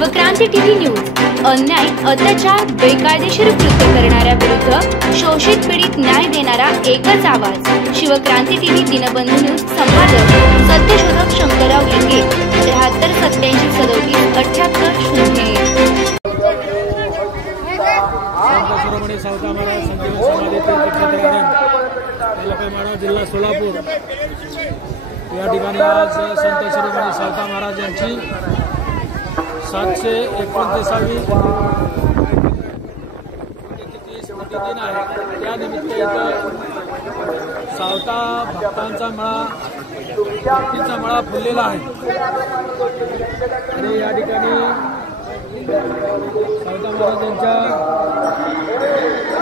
Shivkranti TV news अन्याय अत्याचार बेकायदेशीर कृत्य करणाऱ्या विरुद्ध शोषित पीडित न्याय देणारा एकच आवाज शिवक्रांती टीव्ही दिनबंधू न्यूज संपादक सत्यशोधक शंकरराव लिंगे 73 87 37 शिरोमणी सावता महाराज संजीवन समाधीतील तीर्थक्षेत्र जिल्हा सोलापूर या ठिकाणी आज संत शिरोमणी सावता महाराज यांची 729वी स्मृतिदिन आहे। त्यानिमित्त इथं सावता भक्तांचा मळा फुललेला आहे आणि या ठिकाणी सावता महाराजांच्या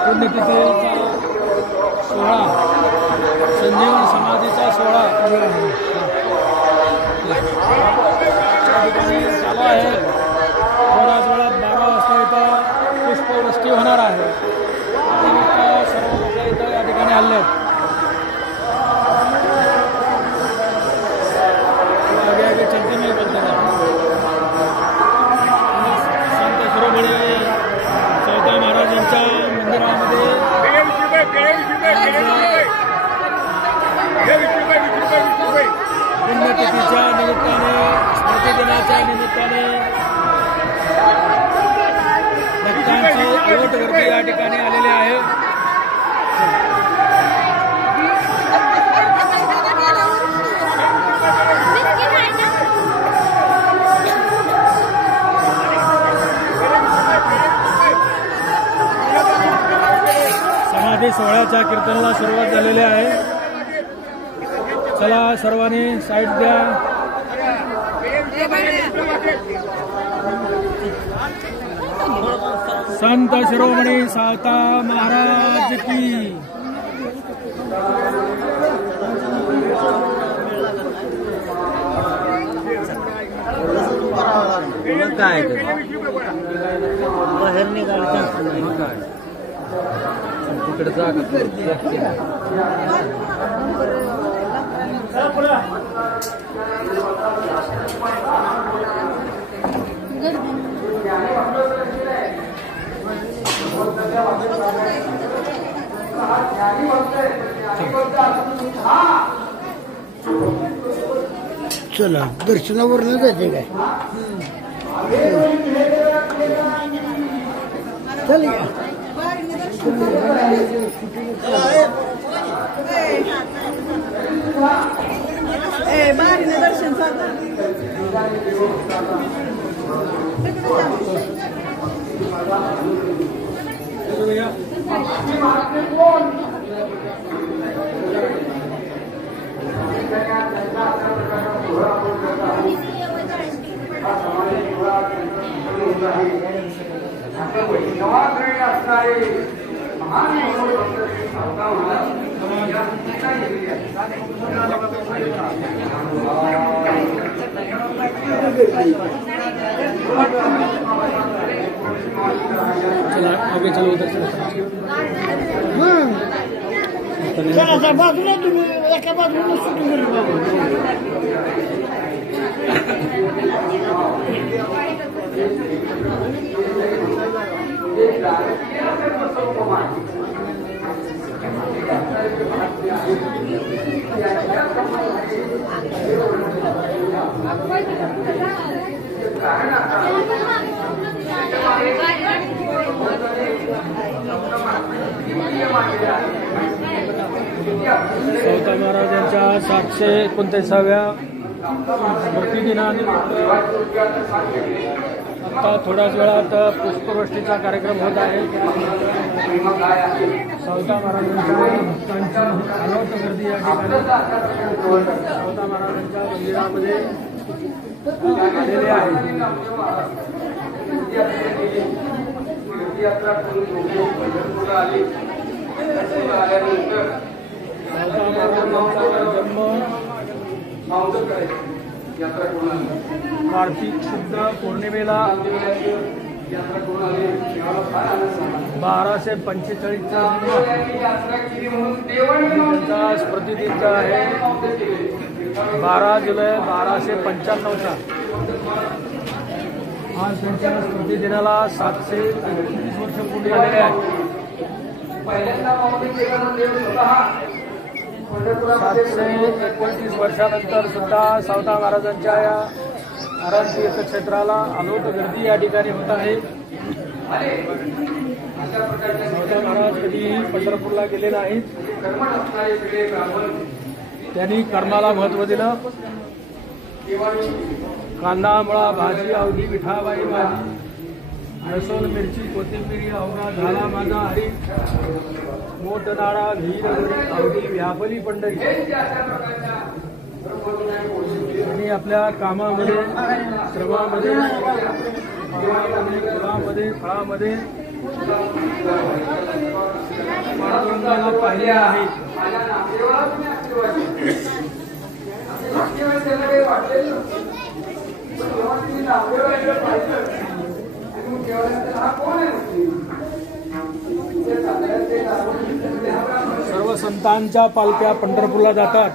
पुण्यतिथीचा सोहळा संजीवन समाधीचा सोहळा ठिकाणी चालू आहे। थोड्याच वेळात 12 वाजता इथं पुष्पवृष्टी होणार आहे। त्यानिमित्त सर्व लोक इथं या ठिकाणी आले आहेत। आगे आगे चलते मी बोलते संत शिरोमणी सावता महाराजांच्या मंदिरामध्ये पुण्यतिथीच्या निमित्ताने स्मृती दिनाच्या निमित्ताने भक्तांची ओट गर्दी या ठिकाणी आलेली आहे। समाधी सोहळ्याच्या कीर्तनाला सुरुवात झालेली आहे। चला सर्वांनी साईड द्या। संत शिरोमणी सावता महाराज की काय बाहेर निघायचं तिकडे जा चला दर्शनावर न जायचे काय चल बारीने दर्शन चला आगे चलो उधर चला बाजूला तुम्ही एका बाजूला शूटिंग सावता महाराजांच्या 729व्या स्मृतिदिनानिमित्त आता थोड्याच वेळात पुष्पवृष्टीचा कार्यक्रम होत आहे। सावता महाराजांच्या भक्तांची अनोट गर्दी या ठिकाणी सावता महाराजांच्या मंदिरामध्ये आलेले आहे। कार्तिक शुद्ध पौर्णिमेला 1245चा स्मृतिदिन आहे। 12 जुलै 1295चा आज त्यांच्या स्मृती दिनाला 729 वर्ष पूर्ण झालेले आहेत. 729 वर्षानंतर सुद्धा सावता महाराजांच्या या आराम तीर्थक्षेत्राला अलोट गर्दी या ठिकाणी होत आहे. सावता महाराज कधी पंढरपूरला गेले नाहीत. त्यांनी कर्माला महत्व दिलं. कांदा मुळा भाजी अवधी विठाबाई माझी लसूण मिरची कोथिंबिरी अवघा झाला माझा हरी मोठ नाळा भीर अवधी व्यापली पंढरी. आणि आपल्या कामामध्ये श्रमामध्ये फुलामध्ये फळामध्ये पांडुरंगाला पाहिले आहे. सर्व संतांच्या पालख्या पंढरपूरला जातात,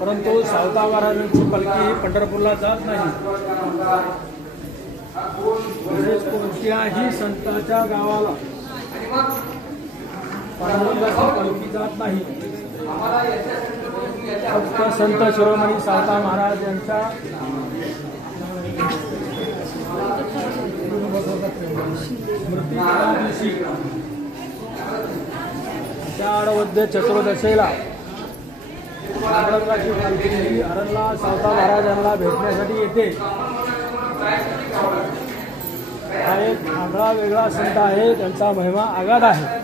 परंतु सावता महाराजांची पालखी पंढरपूरला जात नाही. कोणत्याही संतांच्या गावाला पांडुरंगाची पालखी जात नाही. फक्त संत शिरोमणी सावता महाराज यांच्या स्मृती दिवशी आषाढ चतुर्दशीला पांडुरंगाची पालखी अरणला सावता महाराजांना भेटण्यासाठी येते. हा एक आगळा वेगळा संत आहे, त्यांचा महिमा आगाध आहे.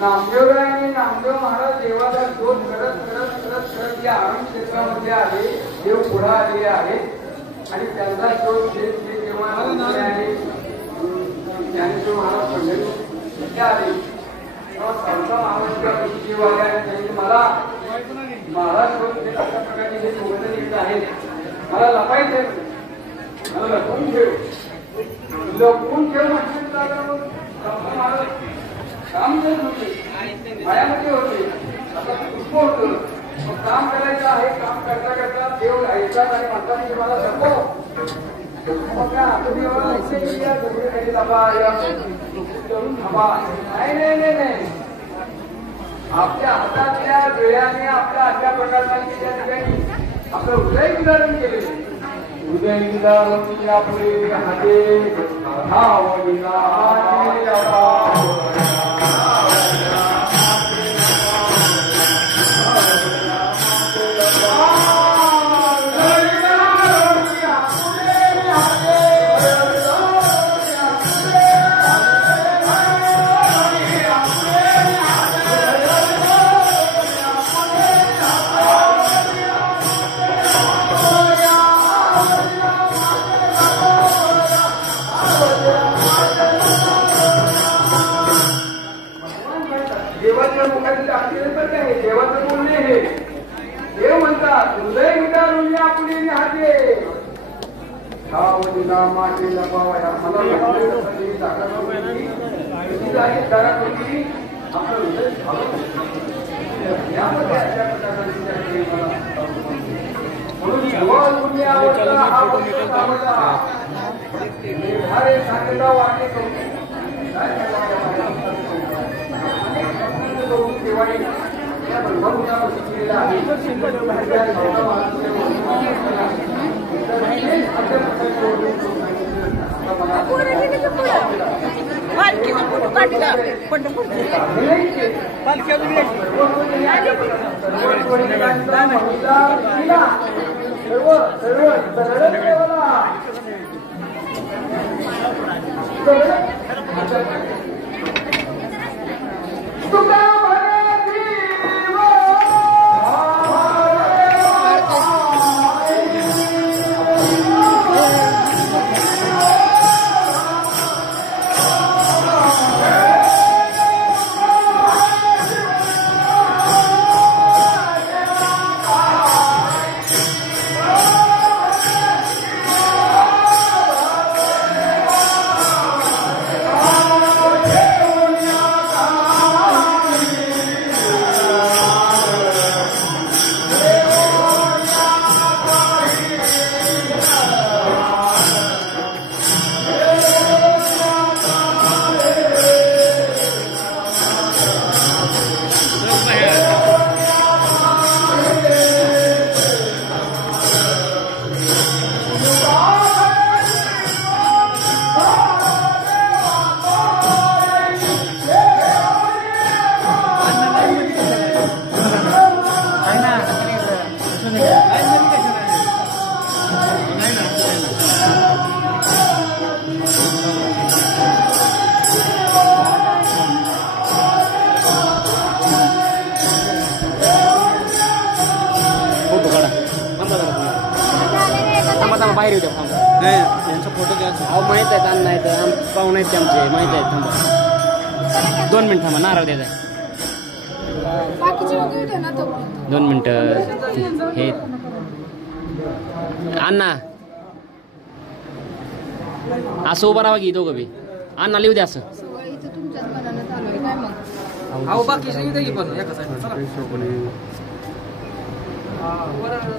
नामदेवराय नामदेव महाराज देवाचा शोध करत करत करत करत या आरंभ क्षेत्रामध्ये आले. देव पुढे आलेले आहेत आणि त्यांचा शोध घेत घेत जेव्हा ज्ञानेश्वर महाराज पंढरीत आले तेव्हा सावता महाराज देव आले आणि त्यांनी मला महाराज शोध घेत अशा प्रकारचे जे शोधन येत आहेत मला लपायचे, मला लपवून ठेव म्हणजे महाराज काम करत होते, मायामध्ये होते, आता पुष्प होतं. मग काम करायचं आहे. काम करता करता देव ऐकतात आणि म्हणतात की मला जपो. मग काय आपण नाही, आपल्या हातातल्या वेळाने आपल्या अशा प्रकारची त्या ठिकाणी आपलं हृदय विदारण केले. हृदय विदारण आपले हाते देवाचं बोलणे हे देव म्हणतात हृदय विचारून आपली हाते गावला मागे लपावया मला आपलं हृदय यामध्ये अशा प्रकारची म्हणून जीवन पुण्य आवडला हा वचन आवडला निर्धारे सांगता वाटे करून दिवाळी या बरोबर केलेला आहे बाहेर येऊ द्या यांचा फोटो घ्या. अहो माहित आहेत अन्न आहेत पाहुणे आहेत आमचे माहित आहेत. थांबा 2 मिनिट थांबा नारळ द्यायचा 2 मिनिटं हे अण्णा असं उभं राहा की दोघं बी अण्णा लिहू द्या असं.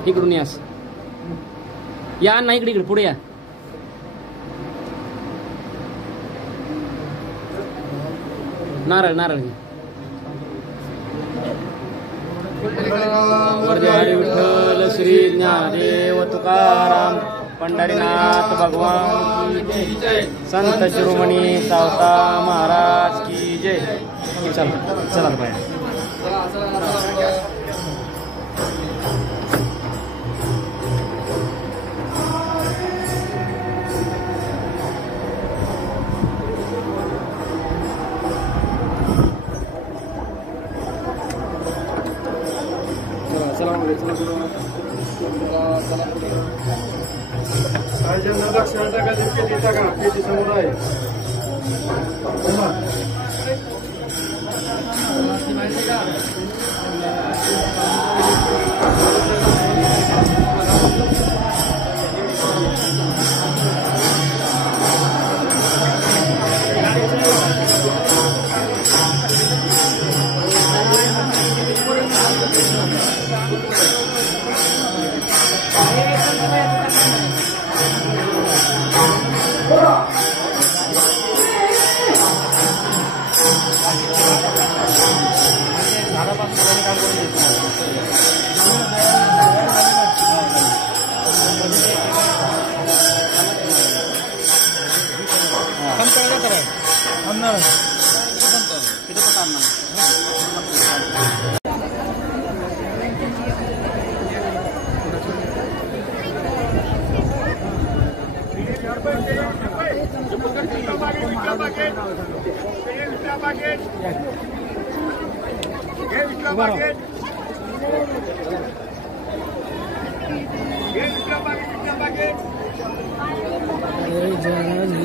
इकडून यास या अण्णा इकडे इकडे पुढे या. नारळ नारळ वर्धेवाडी विठ्ठल श्री ज्ञानदेव तुकाराम पंढरीनाथ भगवान की जय. संत शिरोमणी सावता महाराज की जय. चला चला बाहेर. दक्षिणा केली का पेटी समोर आहे.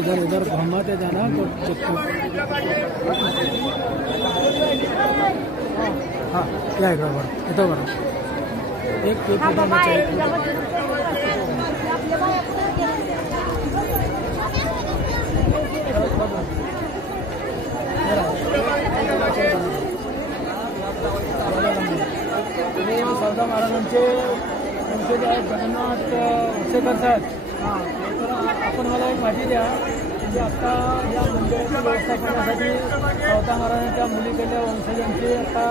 इधर उधर घुमाते जाना तो हां या इकडं बरं येतो बरं एक सरदार महाराजांचे वंशज आहेत जगन्नाथ वसेकर साहेब. हां तर आपण मला एक माहिती द्या म्हणजे आत्ता या मंदिराची व्यवस्था करण्यासाठी सरदार महाराजांच्या मुलीकडल्या वंशजांचे आता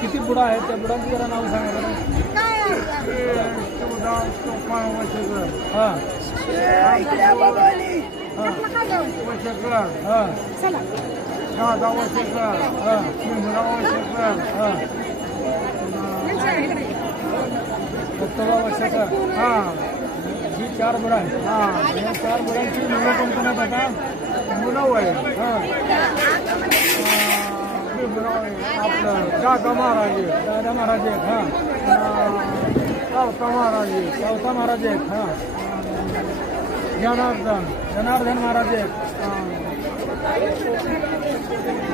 किती बुडा आहेत त्या बुडांची जरा नाव सांगा बरं. हां वर्षाचा हां ही 4 बुडा आहेत. हां या 4 बुडांची मुलं कोणत्या आता मुलं आहे. हां आपलं दादा महाराज आहेत. हां सावता महाराज आहेत. हां जनार्दन महाराज आहेत.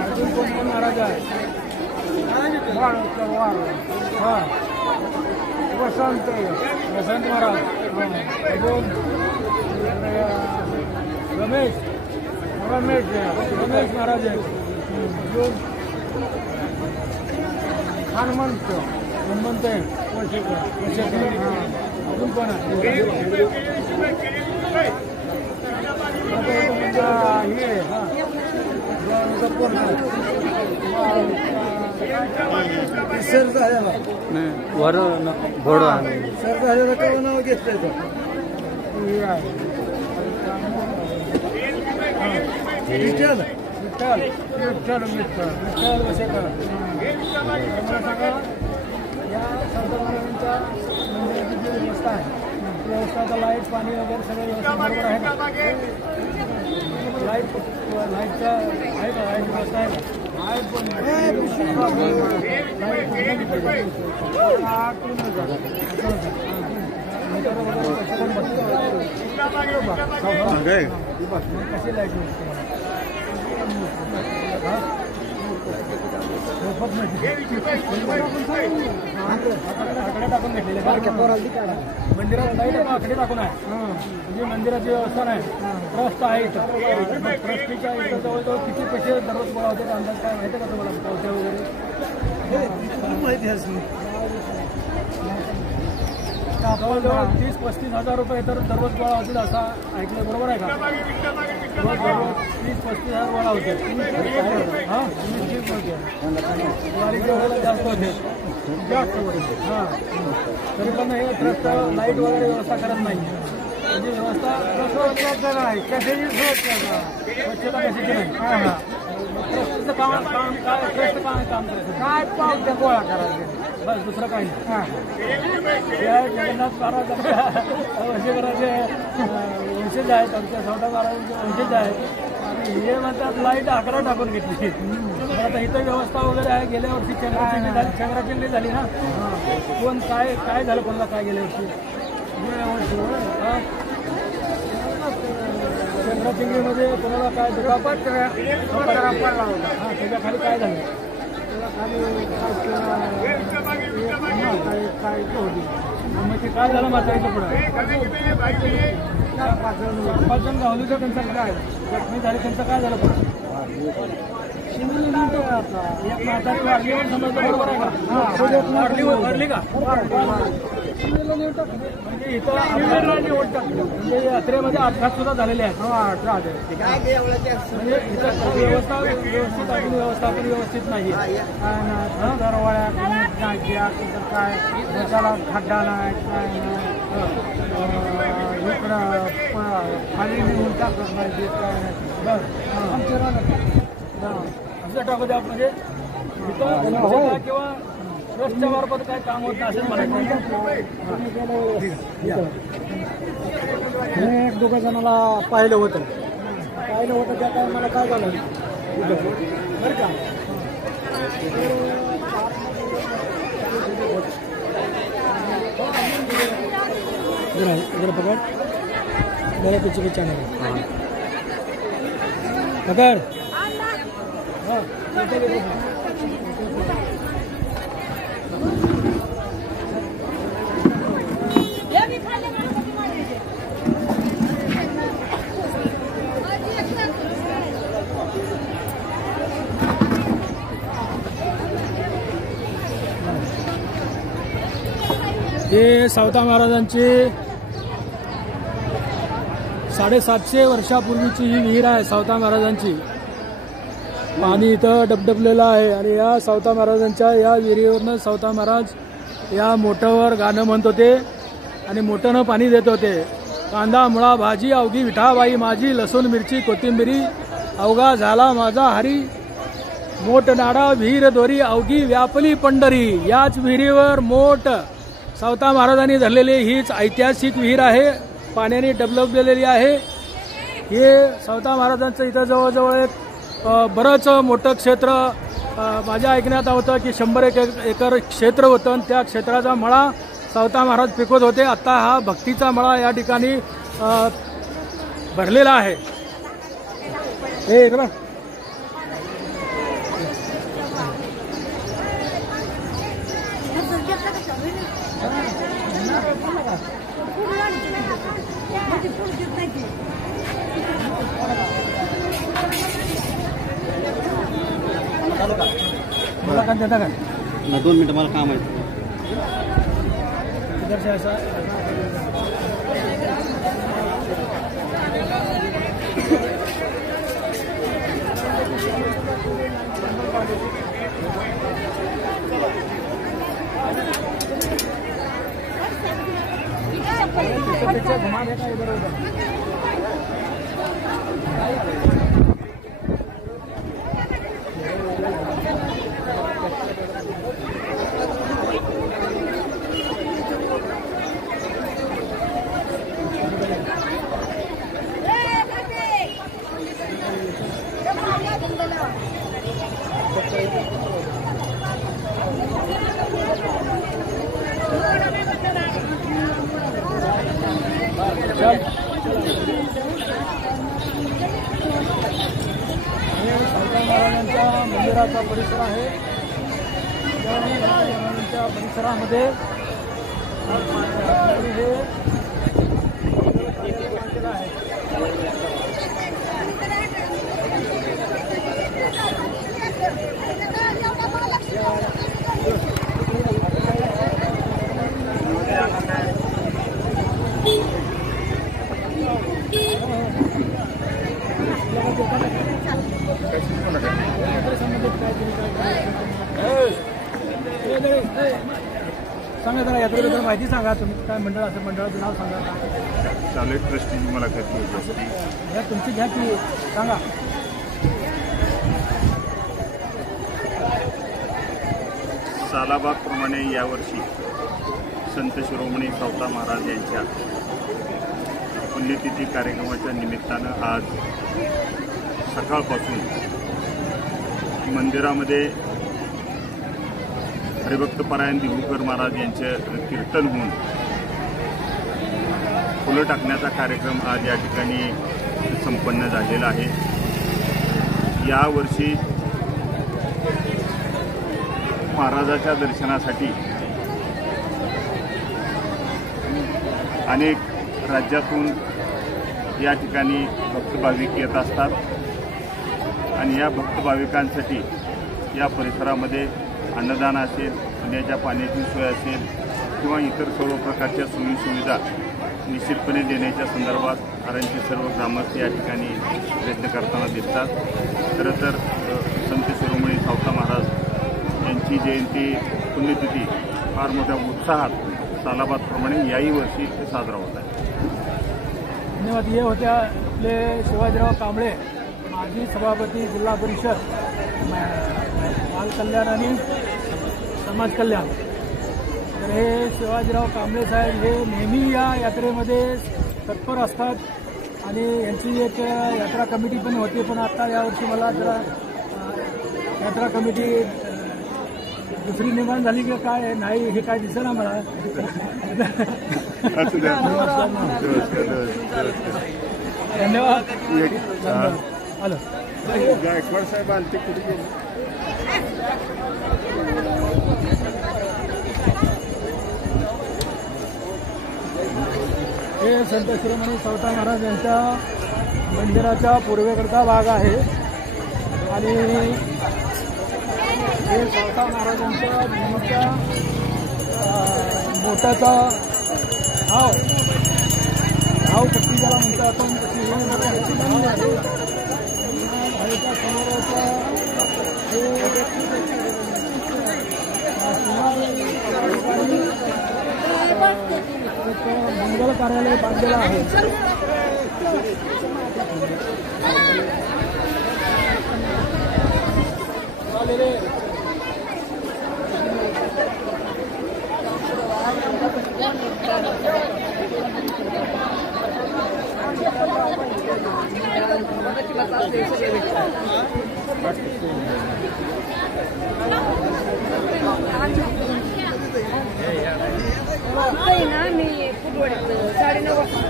अजून कोण महाराज आहेत. हां वसंत महाराज. अजून रमेश महाराज आहेत. अजून हनुमंत आहे. अजून कोण आहे हे हां सर झालेला वर घोडा सर झालेला केव्हा नाव घेतलंय तर विठ्ठल वसेकर. मला सांगा या सरदार महाराजांच्या मंदिराची जी व्यवस्था आहे व्यवस्था आता लाईट पाणी वगैरे सगळं व्यवस्था बरोबर आहे का. लाईटचा आहे का लाईट व्यवस्था आहे का. कशी लाईट आकडे टाकून घेतलेले मंदिरात लाईट आकडे टाकून आहे म्हणजे मंदिराची व्यवस्था नाही. ट्रस्ट आहे इथं ट्रस्टीच्या इथं जवळजवळ किती पैसे दररोज गोळा होते अंदाज काय माहिती का तुम्हाला पावत्या वगैरे माहिती आहे. जवळजवळ 30-35 हजार रुपये तर दररोज गोळा होतील असं ऐकलं बरोबर आहे का. 30-35 हजार गोळा होते. हां वारीच्या वेळेला जास्त होते. हां तरी पण हे ट्रस्ट लाईट वगैरे व्यवस्था करत नाही म्हणजे व्यवस्था नाही कशाची स्वच्छता कशाची नाही. ट्रस्टचं काम काय ट्रस्ट काम करायचं काय पावत्या गोळा करायचे बस दुसरं काही नाही. या जगन्नाथ महाराजांच्या वंशजराचे वंशज आहेत आमच्या सरदार महाराजांचे वंशज आहेत आणि हे म्हणतात लाईट आकडा टाकून घेतली. आता इथं व्यवस्था वगैरे आहे. गेल्या वर्षी चंद्राचिंडी झाली ना. कोण काय झालं कोणाला काय गेल्या वर्षी चंद्राचिंडीमध्ये कोणाला काय दुखापत पडला होता. हां त्याच्या खाली काय झालं काय होती मग ते काय झालं म्हातारीच्या पुढं 5 जण गावली तर त्यांचं काय जखमी झाले त्यांचं काय झालं पुढं एक म्हातारी वाढलीवर समजलं बरोबर आहे का. वाढली का म्हणजे इथं म्हणजे यात्रेमध्ये अपघात सुद्धा झालेले आहेत. म्हणजे इथं व्यवस्था व्यवस्थित अजून व्यवस्थापन व्यवस्थित नाही आहे. दरवाळ्या काय त्याला खड्डा नाही काय इकडं खाली निघून टाकत नाही काय नाही. बरं असं टाकू द्या म्हणजे इथं किंवा ट्रस्टच्या मार्फत काय काम होत नाही असेल म्हणायचं. एक 2 जणाला पाहिलं होतं त्या टायमाला काय झालं बरं का. इकडे पकड बऱ्या पिछे चॅनल पकड. हां हे सावता महाराजांची 750 वर्षापूर्वीची ही विहीर आहे सावता महाराजांची. पाणी इथं डबडबलेलं आहे आणि या सावता महाराजांच्या या विहिरीवरनं सावता महाराज या मोठ्यावर गाणं म्हणत होते आणि मोठ्यानं पाणी देत होते. कांदा मुळा भाजी अवघी विठाबाई माझी, लसूण मिरची कोथिंबिरी अवघा झाला माझा हरी, मोठ नाडा विहीर दोरी अवघी व्यापली पंढरी. याच विहिरीवर मोठ सावता महाराजांनी धरलेली हीच ऐतिहासिक विहीर आहे, पाण्याने डबडबलेली आहे. हे सावता महाराजांचं इथं जवळजवळ एक बरंच मोठं क्षेत्र माझ्या ऐकण्यात होतं की 100 एकर क्षेत्र होतं आणि त्या क्षेत्राचा मळा सावता महाराज पिकवत होते. आता हा भक्तीचा मळा या ठिकाणी भरलेला आहे. हे इकडं मला काय देता काय 2 मिनिटं मला काम आहे. घुमा देता इधर उधर. महाराजांच्या मंदिराचा परिसर आहे. महाराजांच्या परिसरामध्ये हे आहे. सांगा जरा यात्रेबद्दल माहिती सांगा. तुम्ही काय मंडळ असेल मंडळाचं नाव सांगा. चालू ट्रस्टीची मुलाखत घ्या तुमची घ्या की सांगा. सालाबादप्रमाणे यावर्षी संत शिरोमणी सावता महाराज यांच्या पुण्यतिथी कार्यक्रमाच्या निमित्तानं आज सकाळपासून मंदिरामध्ये हरिभक्तपरायण देहूकर महाराज यांचं कीर्तन होऊन फुलं टाकण्याचा कार्यक्रम आज या ठिकाणी संपन्न झालेला आहे. यावर्षी महाराजाच्या दर्शनासाठी अनेक राज्यातून या ठिकाणी भक्त भाविक येत असतात आणि या भक्त भाविकांसाठी या परिसरामध्ये अन्नदान असेल, पिण्याच्या पाण्याची सोय असेल किंवा इतर सर्व प्रकारच्या सोयीसुविधा निश्चितपणे देण्याच्या संदर्भात आरणचे सर्व ग्रामस्थ या ठिकाणी प्रयत्न करताना दिसतात. खरं तर संत शिरोमणी सावता महाराज यांची जयंती पुण्यतिथी फार मोठ्या उत्साहात सालाबादप्रमाणे याही वर्षी साजरा होत आहे. धन्यवाद. हे होते आपले शिवाजीराव कांबळे, माजी सभापती जिल्हा परिषद बाल कल्याण आणि समाज कल्याण. तर हे शिवाजीराव कांबळे साहेब हे नेहमी या यात्रेमध्ये तत्पर असतात आणि यांची एक यात्रा कमिटी पण होती. पण आता यावर्षी मला जरा यात्रा कमिटी दुसरी निर्माण झाली की काय नाही हे काय दिसेना मला. धन्यवाद. हॅलो गायकवाड साहेब आलते कुठे गेले? हे संत शिरोमणी सावता महाराज यांच्या मंदिराच्या पूर्वेकडचा भाग आहे आणि हे सावता महाराजांच्या नेहमीच्या पोटाचा घाव पट्टी ज्याला म्हणतो आपण तशी याची बांधणी आहे. भाईच्या समोरचा मंगल कार्यालय बांधलेलं आहे. ना मी फुटवड्यात 9:30 वाजता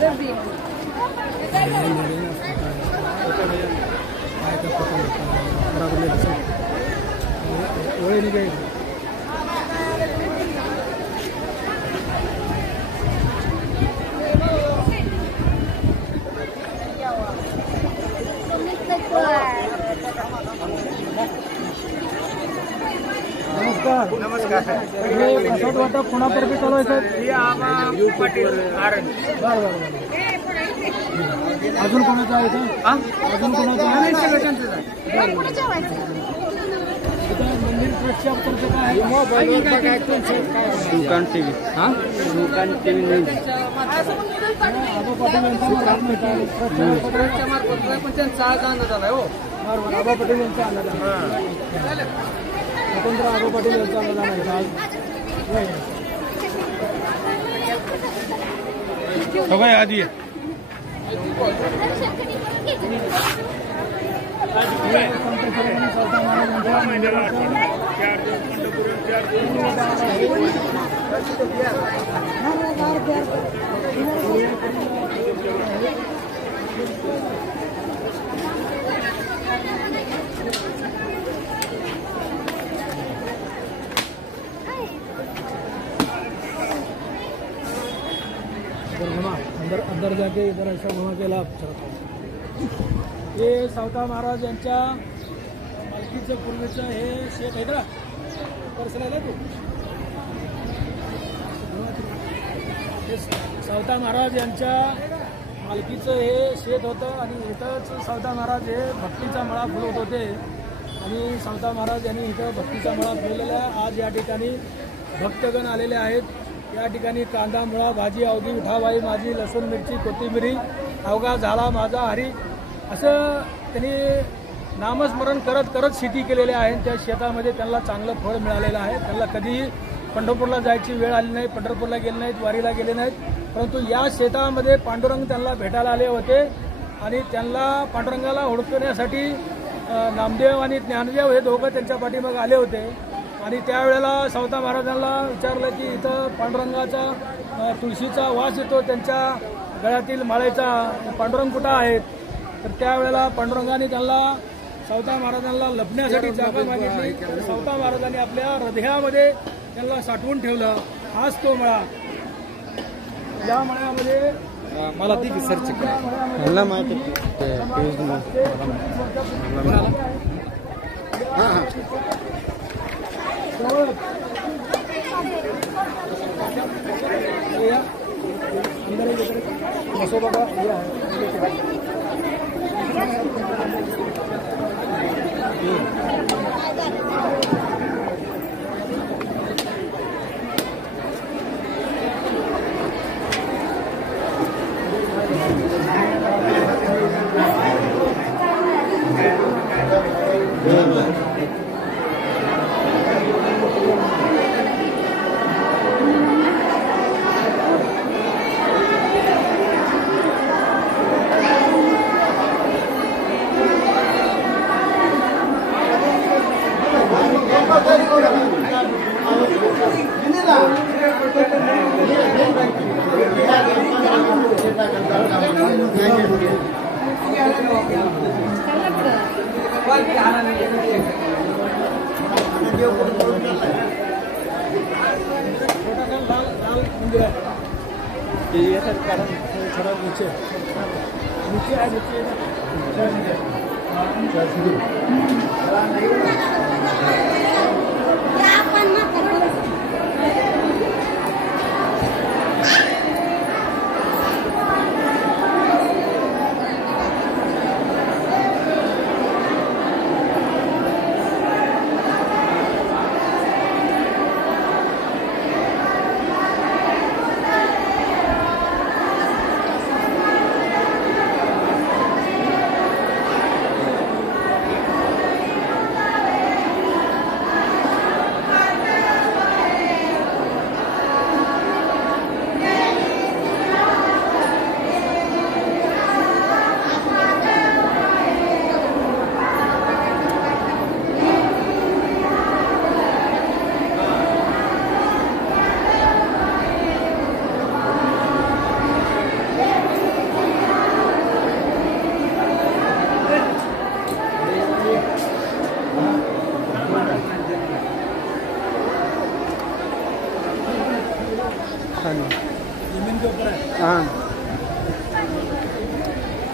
गर्दी नमस्कार. हे वाटप कोणातर्फे चालू आहे सर? अजून कोणाचं आहे का? अजून कोणाचं आहे? मंदिर ट्रस्टच्या काय आहे? दुकान टीव्ही दुकान टीव्ही नाही आबा पाटील यांचा मार्फत मिळतो. आबा पाटील यांचा अन्नदान. स्वतंत्र आबा पाटील यांचा अन्नदान आहे. सगळे आधी अंदर जाके इधर ऐसा घुमा के लाभ चलता हे सावता महाराज यांच्या मालकीचं पूर्वीचं हे शेत आहे का परसला तू हे सावता महाराज यांच्या मालकीचं हे शेत होतं आणि इथंच सावता महाराज हे भक्तीचा मळा फुलवत होते आणि सावता महाराज यांनी इथं भक्तीचा मळा फुलवलेला आहे. आज या ठिकाणी भक्तगण आलेले आहेत. या ठिकाणी कांदा मुळा भाजी अवघी उठाबाई माझी लसूण मिरची कोथिंबिरी अवघा झाला माझा हरी असं त्यांनी नामस्मरण करत करत शेती केलेली आहे. त्या शेतामध्ये त्यांना चांगलं फळ मिळालेलं आहे. त्यांना कधीही पंढरपूरला जायची वेळ आली नाही, पंढरपूरला गेले नाहीत, वारीला गेले नाहीत, परंतु या शेतामध्ये पांडुरंग त्यांना भेटायला आले होते आणि त्यांना पांडुरंगाला हुडकण्यासाठी नामदेव आणि ज्ञानदेव हे दोघं त्यांच्या पाठीमागे आले होते आणि त्यावेळेला सावता महाराजांना विचारलं की इथं पांडुरंगाचा तुळशीचा वास येतो त्यांच्या गळ्यातील माळेचा, पांडुरंग कुठं आहेत? तर त्यावेळेला पांडुरंगाने त्यांना सावता महाराजांना लपण्यासाठी जागा मागितली. सावता महाराजांनी आपल्या हृदयामध्ये त्यांना साठवून ठेवलं. हाच तो मळा. या मळ्यामध्ये मला ती सर्च मला माहिती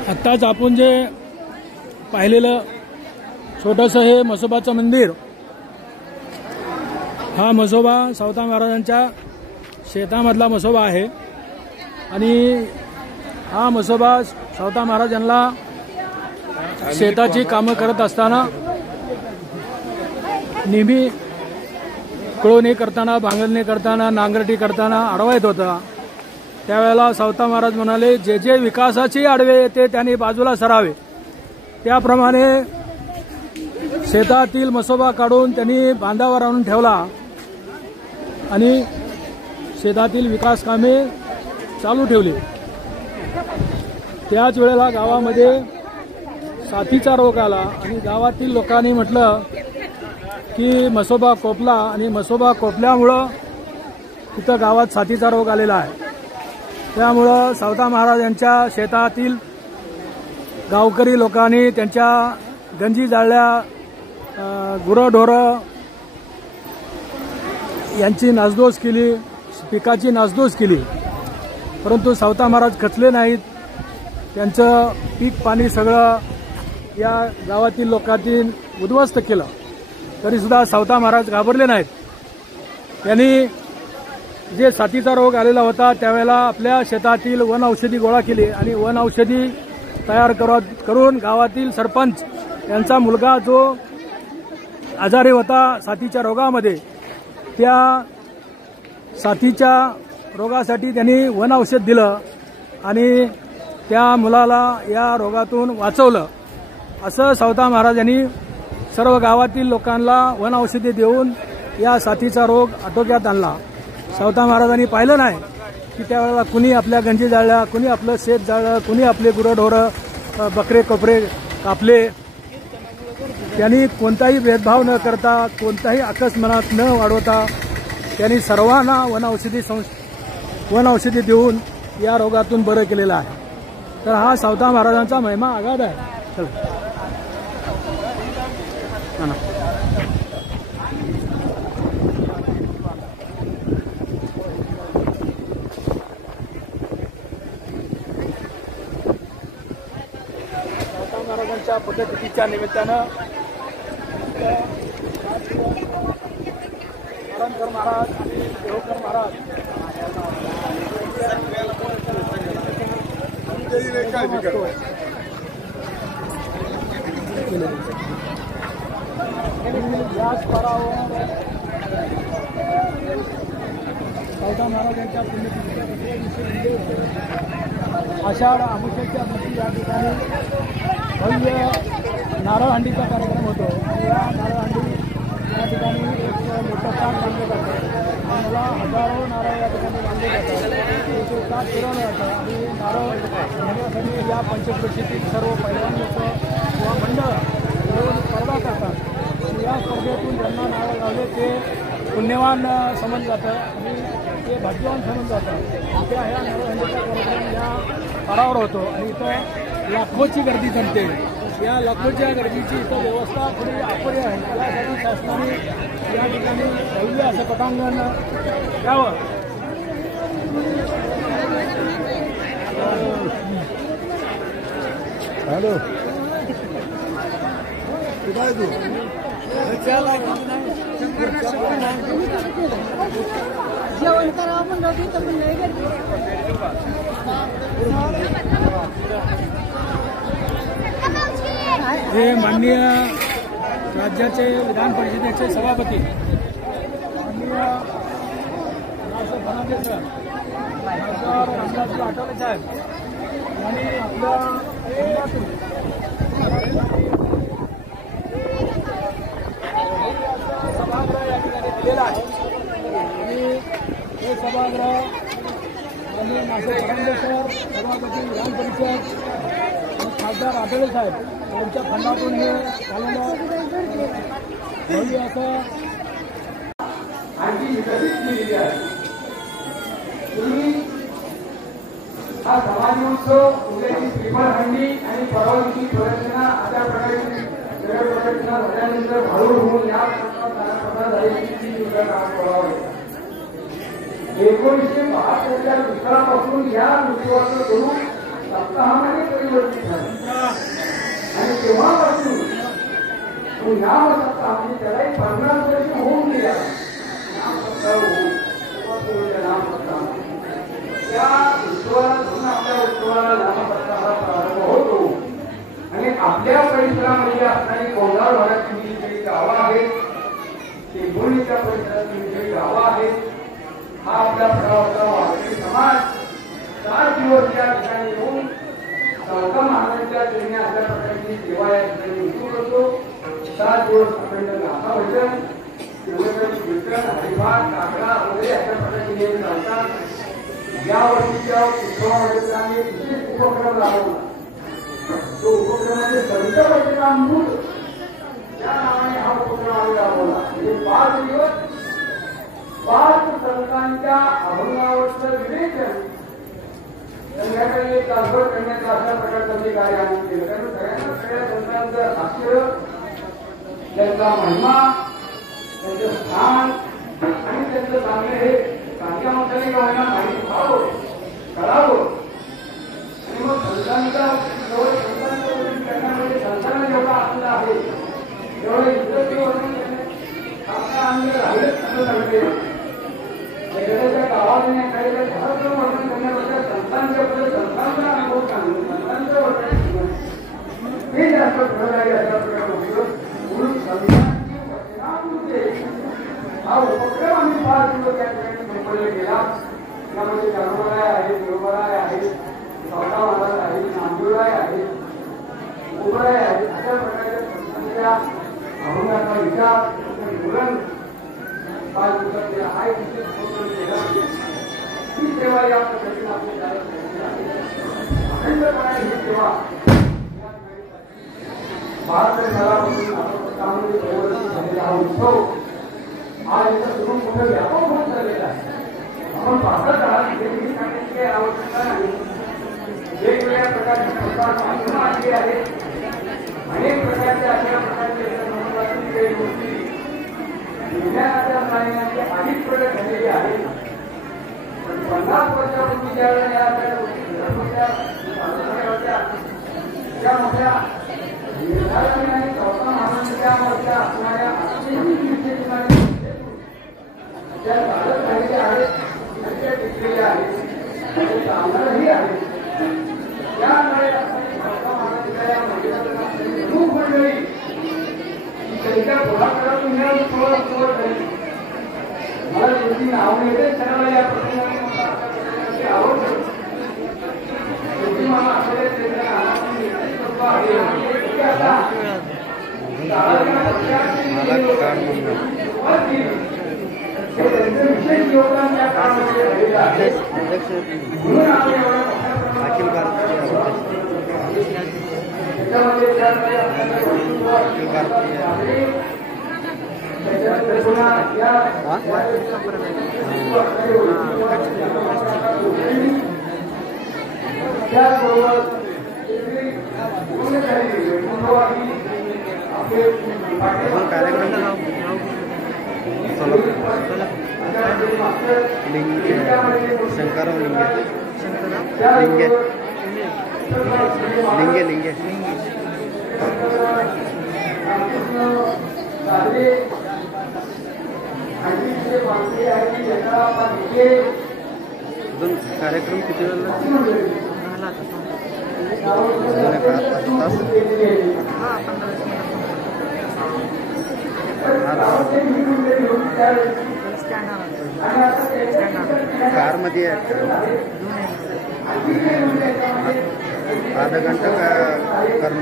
आत्ताच आपण जे पाहिलेलं छोटंसं हे म्हसोबाचं मंदिर, हा म्हसोबा सावता महाराजांच्या शेतामधला म्हसोबा आहे. आणि हा म्हसोबा सावता महाराजांना शेताची कामं करत असताना नेहमी कुळवणी करताना, भांगलणी करताना, नांगरटी करताना आडवा येत होता. त्यावेळेला सावता महाराज म्हणाले, जे जे विकासाची आडवे येते त्यांनी बाजूला सरावे. त्याप्रमाणे शेतातील म्हसोबा काढून त्यांनी बांधावर आणून ठेवला आणि शेतातील विकास कामे चालू ठेवली. त्याच वेळेला गावामध्ये साथीचा रोग आला आणि गावातील लोकांनी म्हटलं की म्हसोबा कोपला आणि म्हसोबा कोपल्यामुळं तिथं गावात साथीचा रोग आलेला आहे. त्यामुळं सावता महाराज यांच्या शेतातील गावकरी लोकांनी त्यांच्या गंजी जाळल्या, गुरंढोरं यांची नासधूस केली, पिकाची नासधूस केली. परंतु सावता महाराज खचले नाहीत. त्यांचं पीक पाणी सगळं या गावातील लोकांनी उद्ध्वस्त केलं, तरीसुद्धा सावता महाराज घाबरले नाहीत. त्यांनी जे साथीचा रोग आलेला होता त्यावेळेला आपल्या शेतातील वन औषधी गोळा केली आणि वन औषधी तयार करून गावातील सरपंच यांचा मुलगा जो आजारी होता साथीच्या रोगामध्ये, त्या साथीच्या रोगासाठी त्यांनी वन औषध दिलं आणि त्या मुलाला या रोगातून वाचवलं. असं सावता महाराजांनी सर्व गावातील लोकांना वन औषधी देऊन या साथीचा रोग आटोक्यात आणला. सावता महाराजांनी पाहिलं नाही की त्यावेळेला कुणी आपल्या गंजी जाळल्या, कुणी आपलं शेत जाळलं, कुणी आपले गुरंढोरं, बकरे कोपरे कापले. त्यांनी कोणताही भेदभाव न करता, कोणताही आकस मनात न वाढवता त्यांनी सर्वांना वन औषधी देऊन या रोगातून बरं केलेलं आहे. तर हा सावता महाराजांचा महिमा आगाध आहे. चला महाराजांच्या पुण्यतिथीच्या निमित्तानं रणकर महाराज आणि देवकर महाराज याच स्तरावर सावता महाराजांच्या पुण्यतिथीच्या दुसऱ्या दिवशी आषाढ अमावस्येच्या दिवशी या ठिकाणी भव्य नारळहंडीचा कार्यक्रम होतो. आणि या नारळहंडी या ठिकाणी एक मोठं ताट बांधलं जातं आणि मला हजारो नारळ या ठिकाणी बांधले जातात. ते ताट फिरवलं जातं आणि नारळ घेण्यासाठी या पंचक्रोशीतील सर्व पैलवान लोक किंवा मंडळ मिळून स्पर्धा करतात. आणि या स्पर्धेतून ज्यांना नारळ लावले ते पुण्यवान समजलं जातं आणि ते भाग्यवान समजलं जातं. त्या ह्या नारळहंडीचा कार्यक्रम या स्तरावर होतो आणि इथं लाखोची गर्दी जमते. या लाखोच्या गर्दीची इथं व्यवस्था थोडी अपुरी आहे. त्यासाठी शासनाने या ठिकाणी भव्य असं पटांगण द्यावं. हॅलो जेवण करावं म्हणलं तिथं पण लय गर्दी. हे माननीय राज्याचे विधान परिषदेचे सभापती माननीय रावसाहेब धनाटे सर, खासदार रामदासजी आठवले साहेब यांनी आपल्या जिल्ह्यातून सभागृह या ठिकाणी दिलेला आहे आणि हे सभागृह माननीय नाशिक धनाटे सर, सभापती विधान परिषद, खासदार आठवले साहेब यांच्या फंडातून हे झालेलं भव्य असं आणखी विकसित केलेली आहे. तुम्ही हा समाज उत्सव उद्याची श्रीफळ हंडी आणि परवानगी प्रदर्शना अशा प्रकारची प्रदर्शना झाल्यानंतर हळूहळू होऊन या करावे. 1972च्या दुष्काळापासून या ऋतूवाचं स्वरूप सप्ताहामध्ये परिवर्तित झाले आणि तेव्हापासून नाम सप्ताहामध्ये त्याला 50 वर्ष होऊन गेल्या. नाम सप्ताह नाम सप्ताह त्या उत्सवातून आपल्या उत्सवाला नाम सप्ताहाचा प्रारंभ होतो आणि आपल्या परिसरामध्ये असणारी कोंडाळ भागातील जी गावं आहेत, टेंभुर्णीच्या परिसरातील जी गावं आहेत, हा आपला प्रवासा वारकरी समाज 4 दिवस या ठिकाणी येऊन चौथा महाराजांच्या चरणी अशा प्रकारची सेवा या ठिकाणी सुरू करतो. 7 दिवस अखंड गाथा भजन, कीर्तन, हरिभाग, काकडा वगैरे अशा प्रकारचे नियम चालतात. या वर्षीच्या उत्सवामध्ये आम्ही एक विशेष उपक्रम राबवला. तो उपक्रम म्हणजे संत भजनामृत या नावाने हा उपक्रम आम्ही राबवला. म्हणजे 5 दिवस 5 संतांच्या अभंगावरचं विवेचन संध्याकाळी एक तासभर करण्याचं अशा प्रकारचं ते कार्य आम्ही केलं. कारण सगळ्या संतांचं अक्षर, त्यांचा महिमा, त्यांचं स्थान आणि त्यांचं चांगलं हे चांगल्या माणसाने गावांना माहिती व्हावं, कळावं आणि मग संतांचा जवळ संतांचं वर्णन करण्यामध्ये संतांना जेवढा आनंद आहे तेवढं इतरचं वर्णन करण्यात आपला आनंद राहिलंच असं सांगते. एखाद्याच्या गावाने एखाद्याच्या घराचं वर्णन करण्यापेक्षा संतांच्याबद्दल संतांचा अनुभव सांगणं, संतांचं वर्णन करणं हे जास्त फरक आहे. अशा प्रकारे म्हणून संतांची वचनामृते हा उपक्रम आम्ही 5 दिवस त्या ठिकाणी संपन्न केला. त्यामध्ये कर्मराय आहेत, देवराय आहेत, चौथा महाराज आहेत, नांदुराय आहेत, उमराय आहेत, अशा प्रकारच्या संतांच्या अभंगाचा विचार धोरण 5 दिवसात केला. हा एक विशेष उपक्रम केला. ही सेवा या पद्धतीने आपली अखंडपणे ही सेवा बहात्तर सालापासून त्यामध्ये परिवर्तन झालेला हा उत्सव आज याचा सुरू मोठं व्यापक होत झालेला आहे. आपण पाहत आहात वेगवेगळी सांगण्याची काही आवश्यकता नाही. वेगवेगळ्या प्रकारचे प्रकार माध्यमं आली आहेत. अनेक प्रकारच्या अशा प्रकारचे काही गोष्टी विज्ञानाच्या साहाय्याने अधिक प्रगत झालेली आहे. 50 वर्षापूर्वी ज्या वेळेला या सगळ्या गोष्टी घडत होत्या, त्या मोठ्या निर्धाराने आणि चौथा महाराजांच्या मोठ्या असणाऱ्या त्या चालत राहिलेल्या आहेत आणि त्या टिकलेल्या आहेत आणि चालणारही आहेत. त्यामुळे चौथा महाराजांच्या या मंदिरात खूप मंडळी त्यांच्या पुढाकारातून थोडं झाली. मला त्यांची नाव येते सर्व या प्रसंगाने मला आवडतं. शेवटी मला आपल्याला त्यांच्या नावातून आहे विशेष योगदान त्या काळामध्ये राहिलेलं आहे. म्हणून आपण एवढ्या मोठ्या त्याच्यामध्ये त्याचबरोबर शंकरराव लिंगे साधे आणि जे माणसे आहेत की ज्यांना आपण इथे कार्यक्रम किती वेळ कार मध्ये आधा घंटा का कर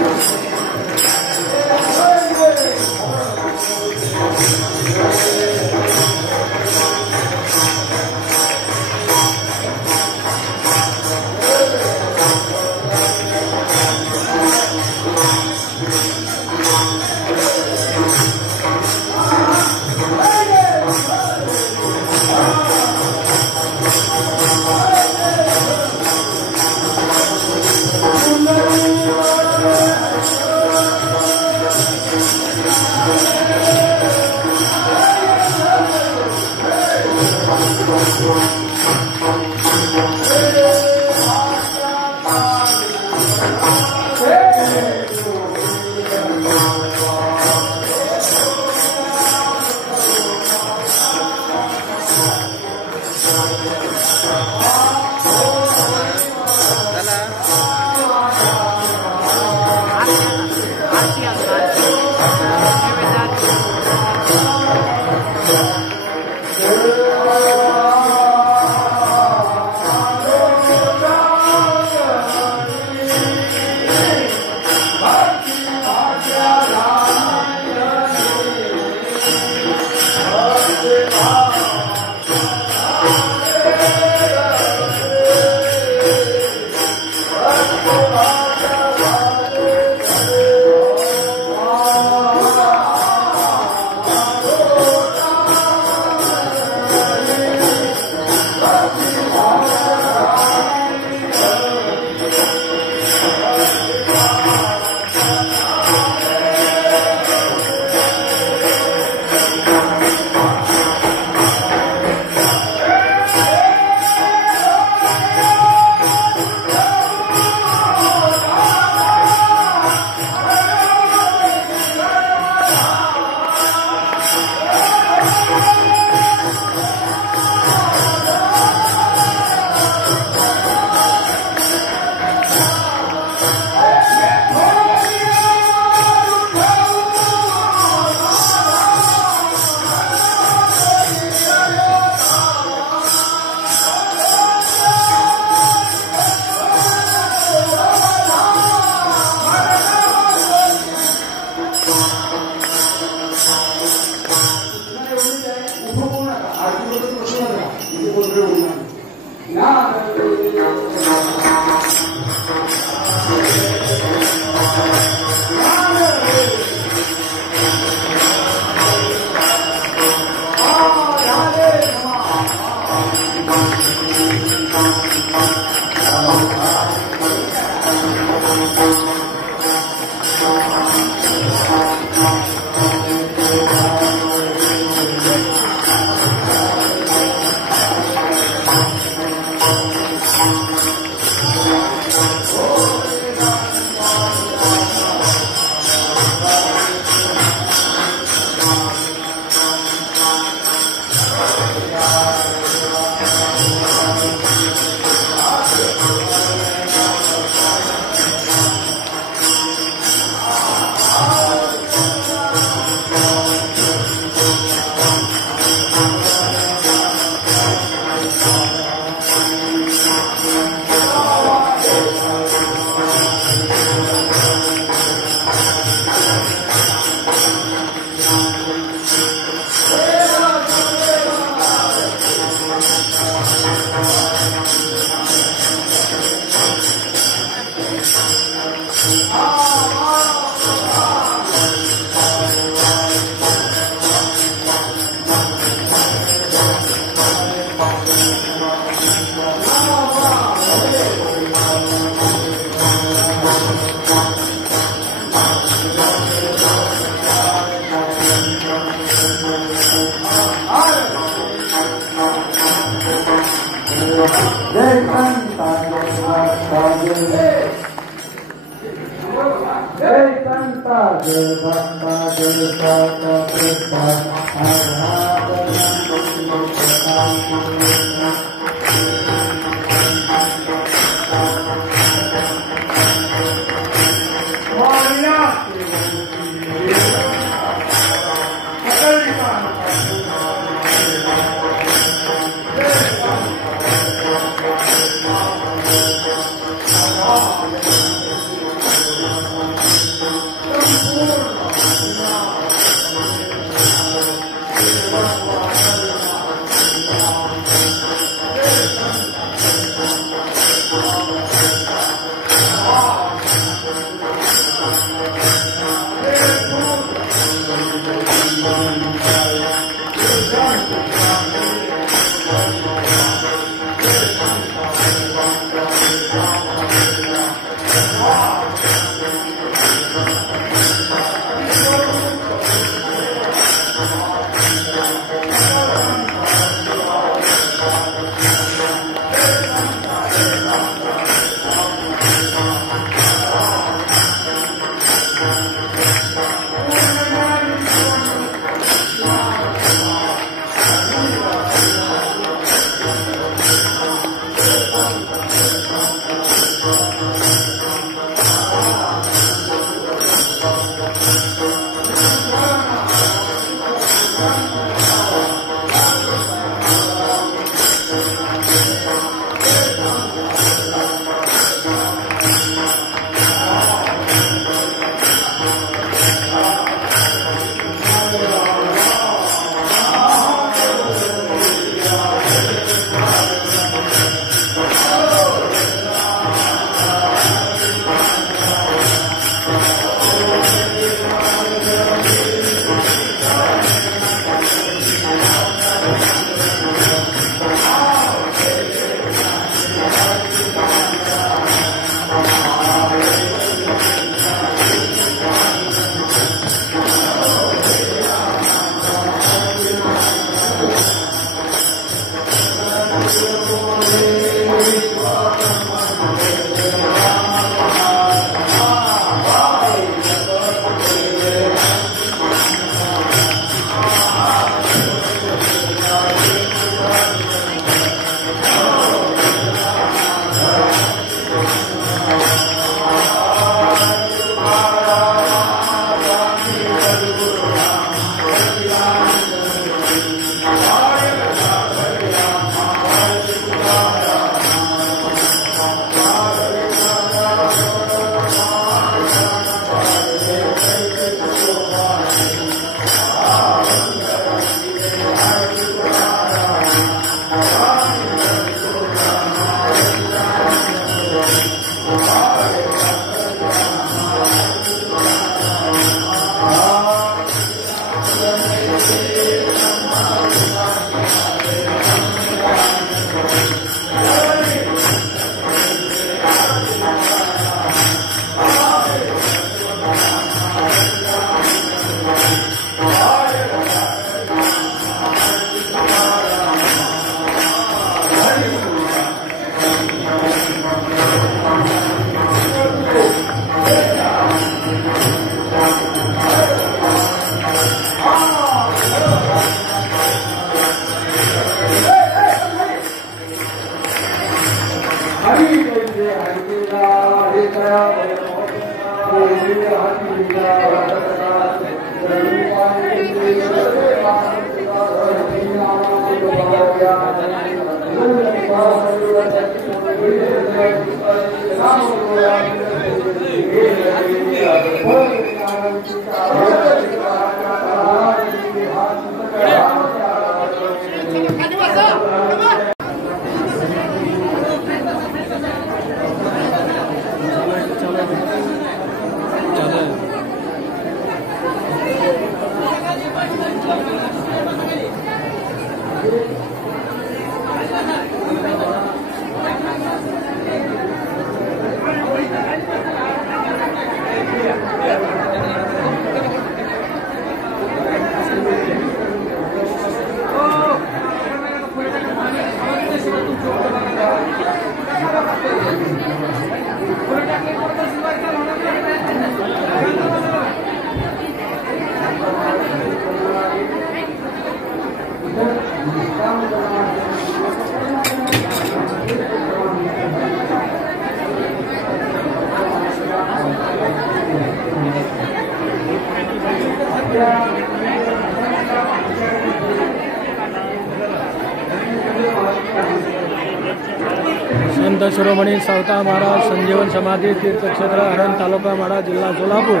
संत शिरोमणी सावता महाराज संजीवन समाधी तीर्थक्षेत्र हरण तालुका माढा जिल्हा सोलापूर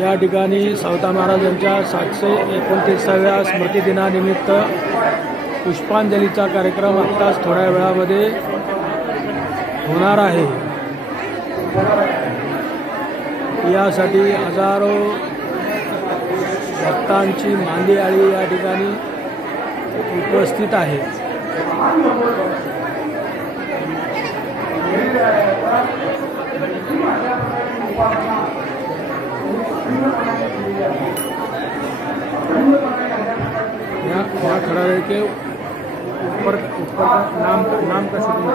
या ठिकाणी सावता महाराज यांच्या 729व्या स्मृतिदिनानिमित्त पुष्पांजलीचा कार्यक्रम आत्ताच थोड्या वेळामध्ये होणार आहे। यासाठी हजारो भक्तांची मांदियाळी या ठिकाणी उपस्थित आहे। यहाँ खड़ा रह के ऊपर नाम का शूटिंग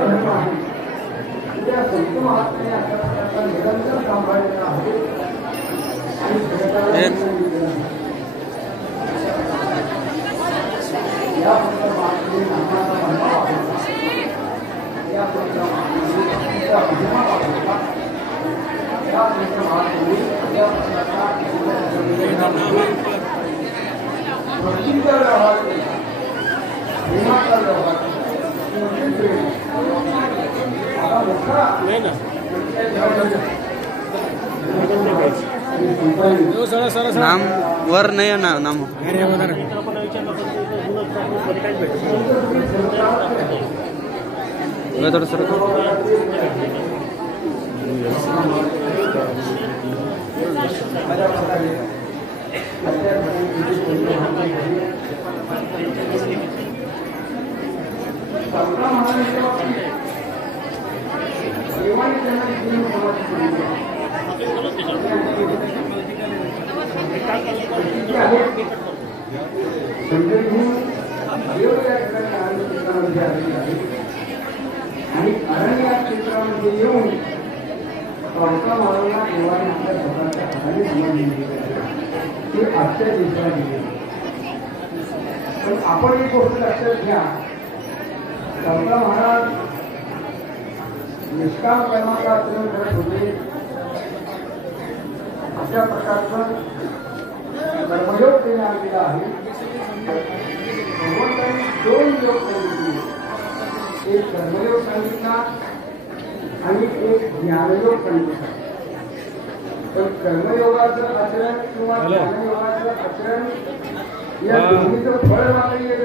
नाम वर नाही ना नाम थोडं सर संजय देवाने आपल्या भक्तांच्या हाताने जीवन दिलेलं आहे ते आजच्या दिवसाला दिले. पण आपण एक गोष्ट लक्षात घ्या, समजा महाराज निष्काम कर्माचा आचरण करत होते. अशा प्रकारचं कर्मयोग देण्यात आलेला आहे. भगवंतांनी 2 योग सांगितले, एक कर्मयोग सांगितला आणि एक ज्ञानयोग सांगितला. पण कर्मयोगाचं आचरण किंवा ज्ञानयोगाचं आचरण या दोन्हीचं फळ मात्र येत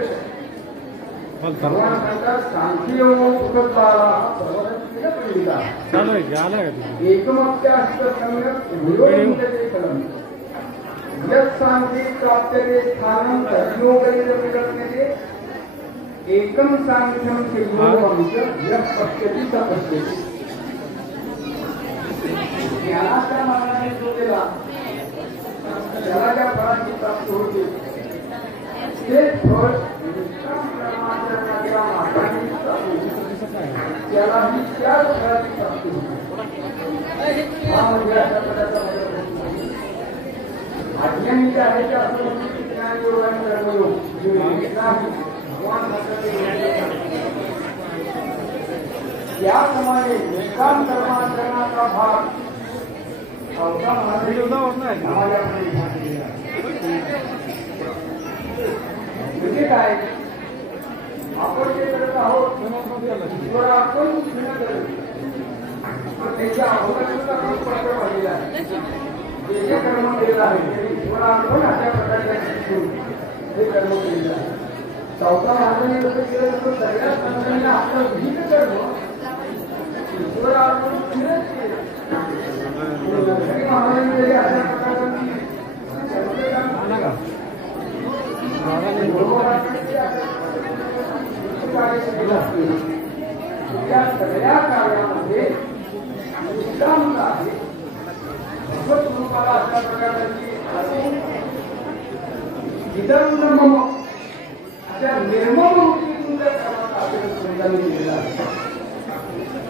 भगवान सांगतात सांख्ययोग सुखद बाळा एकमप्यास्त सम्यक विरोधते फलम यत् शांती प्राप्यते स्थानं तद्योगैरविरम्यते एकम सांख्यम योगमंच यः पश्यति स पश्यति. ज्ञानाच्या मार्गाने जो गेला त्याला ज्या फळाची प्राप्ती होते ते फळ निष्काम कर्माचरणाच्या मार्गाने त्यालाही त्याच फळाची प्राप्ती होते. हा म्हणजे अशा प्रकारचा अज्ञानी जे आहे ते असं ज्ञानयोग आणि कर्मयोग नाही. भगवान त्याप्रमाणे निष्काम कर्माचरणाचा भाग म्हणजे काय, आपण जे करत आहोत ईश्वर आपण त्याच्या अवकाशाचा आपण स्पष्ट पाहिलेला आहे. जे जे कर्म केलेलं आहे ते ईश्वर आपण अशा प्रकारच्या हे कर्म केलेलं आहे. चौथा महाराजांनी जसं केलं तसं सगळ्या संतांनी आपलं विहित कर्म ईश्वर आपण केलंच केलं. महाराजांनी जरी अशा प्रकारची त्या सगळ्या कार्यामध्ये निष्कामता आहे. भगवत स्वरूपाला अशा प्रकारची इतर मम अशा निर्मम वृत्तीतून त्या कर्माचा आचरण संतांनी केलेला आहे.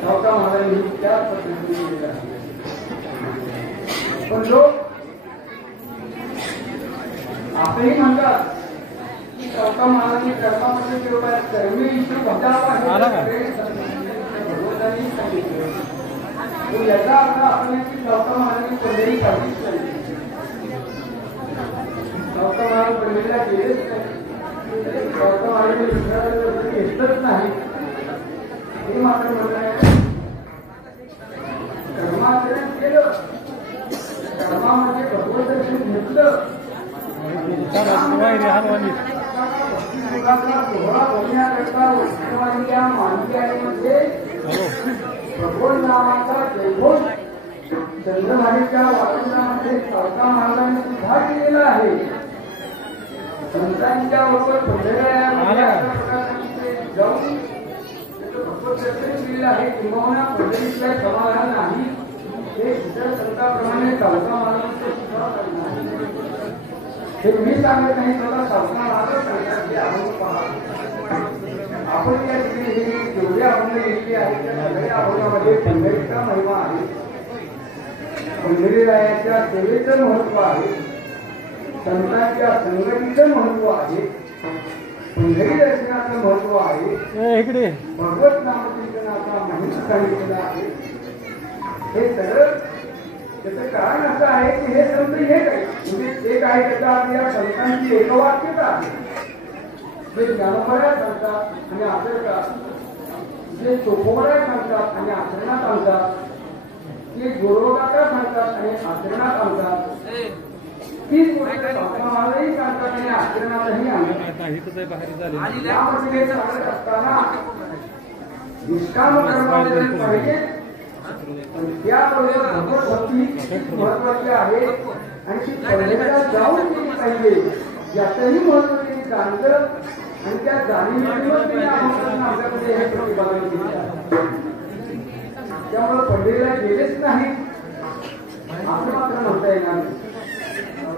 चौथा महाराजांनी त्याच पद्धतीने केलेला आहे. पण लोक असंही म्हणतात की चौथा महाराजांनी कर्मामध्ये केवळ कर्मी इच्छू भटावा भगवंतांनी सांगितलं. याचा अर्थ असा नाही की चौथा महाराजांनी पंढरी काढलीच नाही. चौथा महाराज पंढरीला गेलेच नाही. चौथा महाराजांनी दुसऱ्याला घेतलंच नाही. हे मात्र म्हणणं आहे कर्माचरण केलं, कर्मामध्ये भगवत दर्शन घेतलं, सोहळा बघण्याकरता वैष्णवांच्या मानकऱ्यांमध्ये भगवत नामाचा जयघोष चंद्रभागेच्या वातावरणामध्ये चौथा महाराजांनी सुद्धा केलेला आहे. संतांच्या बरोबर जाऊन भगवत दर्शन केलेलं आहे. किंवा पंढरीशिवाय समाधान नाही हे इतर संतांप्रमाणे चौथा महाराजांचं सुद्धा नाही. हे मी सांगत नाही, मला चौथा महाराज सांगतात की अभंग पहा. आपण या ठिकाणी जेवढे अभंग लिहिले आहेत त्या सगळ्या अभंगामध्ये पंढरीचा महिमा आहे. पंढरीरायाच्या सेवेचं महत्व आहे. संतांच्या संगतीचं महत्व आहे. पंढरी दर्शनाचं महत्व आहे. भगवत नामचिंतनाचा महिमा सांगितलेला आहे. हे सगळं त्याचं कारण असं आहे की हे संत एक आहे. म्हणजे एक आहे त्याचा आपल्या संतांची एकवाक्यता आहे. जे ज्ञानोबऱ्या सांगतात आणि आचरतात, जे चोखोबऱ्या सांगतात आणि आचरणात आणतात, ते गोरोगाता सांगतात आणि आचरणात आणतात, तीच गोष्ट महाराजही सांगतात आणि आचरणातही आणतात. आणि या गोष्टीचं सांगत असताना निष्काम कर्माचरण पाहिजे, त्याबरोबर भगवत भक्ती महत्वाची आहे आणि ती पंढरीला जाऊन केली पाहिजे याचंही महत्व त्यांनी जाणलं आणि त्या जाणीवेवर त्यांनी आपल्याकडे हे प्रतिपादन केले आहे. त्यामुळे पंढरीला गेलेच नाही असं मात्र म्हणता येणार नाही.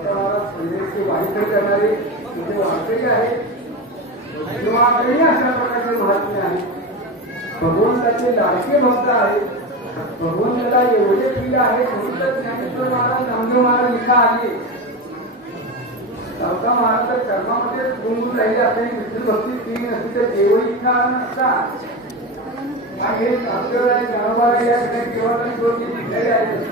पंढरीची वारी करणारे म्हणजे वारकरी आहेत किंवा अशा प्रकारचे महात्मे आहेत. भगवंताचे लाडके भक्त आहेत. भगवंताला एवढे प्रिय आहे म्हणून तर ज्ञानेश्वर महाराज नामदेव महाराज इथं आले. सावता महाराज तर कर्मामध्ये गुंगून राहिले असते विठ्ठल भक्ती केली नसती तर देवही इथं आला नसता. आणि हे नामदेवराय गावाला या ठिकाणी दोन दिलेले आहेत.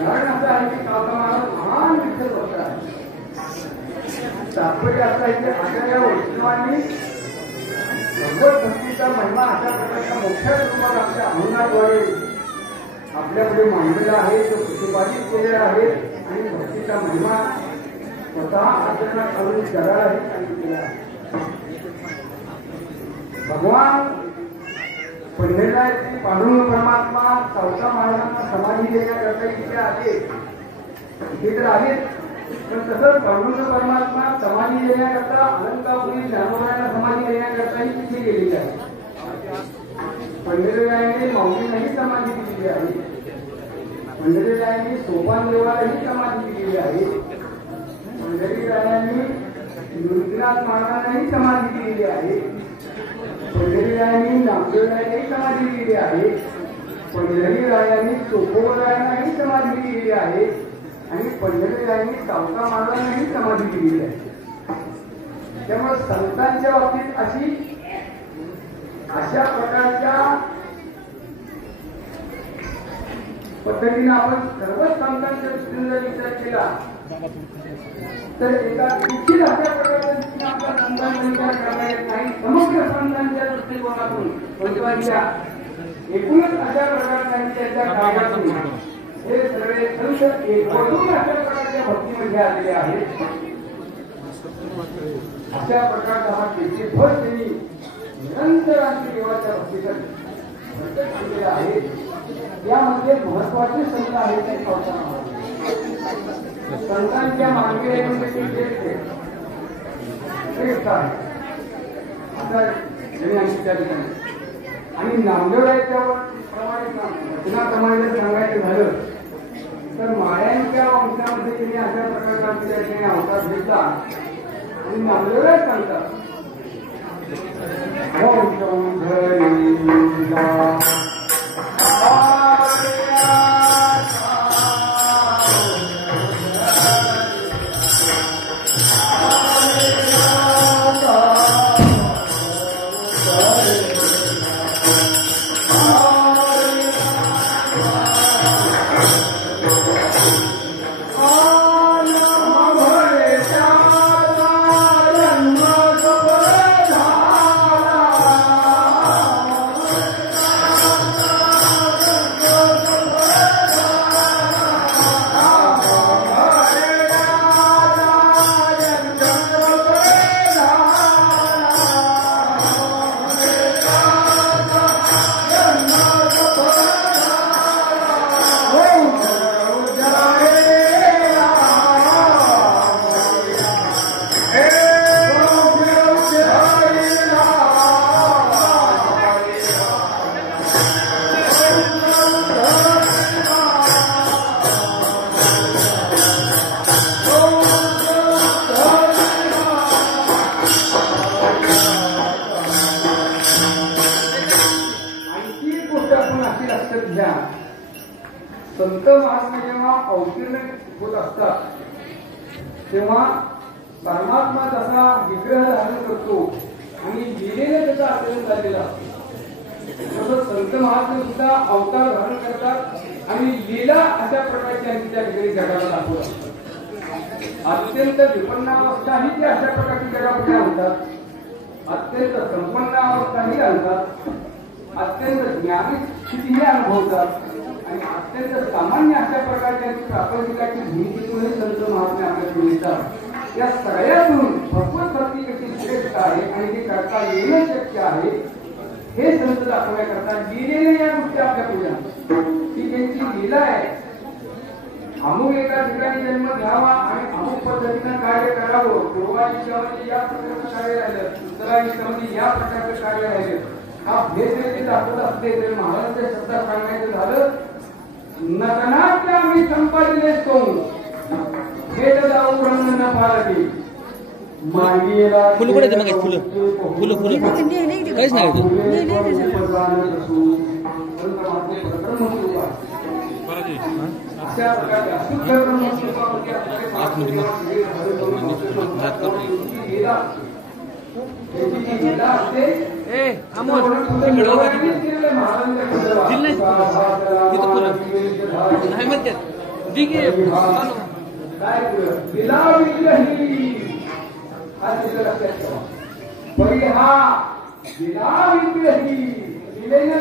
कारण असं आहे की सावता महाराज महान विठ्ठल भक्त आहे. तात्पर्य असं आहे की अशा या वैष्णवांनी भगवत भक्तीचा महिमा अशा प्रकारच्या मोठ्या रूपात आपल्या अनुभवाद्वारे आपल्यापुढे मांडलेला आहे, तो प्रतिपादित केलेला आहे आणि भक्तीचा महिमा स्वतः आचरणात आणून जगालाही सांगितलेला आहे. भगवान पंढरपूरची पांडुरंग परमात्मा सावता महाराजांना समाधी देण्याकरता इथे आले. हे तर आहेच, पण तसंच पांडुरंग परमात्मा समाधी देण्याकरता अलंकापुरी ज्ञानोबांना समाधी देण्याकरताही तिथे गेलेली आहे. पंढरीरायांनी माऊलींनाही समाधी दिलेली आहे. पंढरीरायांनी सोपान देवालाही समाधी दिलेली आहे. पंढरीरायांनी निवृत्तीनाथ महाराजांनाही समाधी दिलेली आहे. पंढरीरायांनी नामदेवरायांनाही समाधी दिलेली आहे. पंढरीरायांनी चोखोबरायांनाही समाधी दिलेली आहे आणि पंढरीरायांनी सावता महाराजांनाही समाधी दिलेली आहे. त्यामुळे संतांच्या बाबतीत अशा प्रकारच्या पद्धतीने आपण सर्वच संतांच्या दृष्टीने जर विचार केला तर एका निश्चित अशा प्रकारच्या दृष्टीने आपला संतांचा विचार करता येत नाही. समग्र संतांच्या दृष्टिकोनातून महत्वाच्या एकूणच अशा प्रकारच्या कार्यातून हे सगळे संत एकवटून अशा प्रकारच्या भक्तीमध्ये आलेले आहेत. अशा प्रकारचा हा कीर्तिभर त्यांनी निरंतर आणि देवाच्या भक्तीसाठी केलेला आहे. यामध्ये महत्वाचे संत आहेत ते सावता महाराज. संतांच्या मागे त्या ठिकाणी आणि नामदेवरायाच्या प्रमाणे सांगायचं झालं तर माळ्यांच्या वंशामध्ये त्यांनी अशा प्रकारचा अवतार घेतला आणि नामदेवराय सांगतात संत महात्मा जेव्हा अवतीर्ण होत असतात तेव्हा परमात्मा जसा विग्रह धारण करतो आणि लीलेने त्याचा आचरण झालेला असतो तसं संत महात्मा सुद्धा अवतार धारण करतात आणि लीला अशा प्रकारच्या त्या ठिकाणी जगाला दाखवत असतात. अत्यंत विपन्नावस्थाही ते अशा प्रकारची जगापुढे आणतात, अत्यंत संपन्नावस्थाही आणतात, अत्यंत ज्ञानी स्थितीही अनुभवतात आणि अत्यंत सामान्य अशा प्रकारच्या प्रापंचिकाची भूमिकेतूनही संत महात्मे आपल्याला मिळतात. या सगळ्यातून भगवत भक्ती कशी श्रेष्ठ आहे आणि ते करता येणं शक्य आहे हे संत दाखवण्याकरता लीलेने या गोष्टी आपल्या पुढे ही त्यांची लीला आहे. अमुक एका ठिकाणी जन्म घ्यावा आणि अमुक पद्धतीनं कार्य करावं. पूर्वा दिशामध्ये या प्रकारचं कार्य राहिलं, उत्तरा दिशामध्ये या प्रकारचं कार्य राहिलं. हा भेद ते दाखवत असते तर महाराजांच्या शब्दात सांगायचं झालं नटनाट्य आम्ही संपादिले तो भेद जाऊ रंग न पालटी फुलं कुठे मग फुलं फुलं फुलं काहीच नाही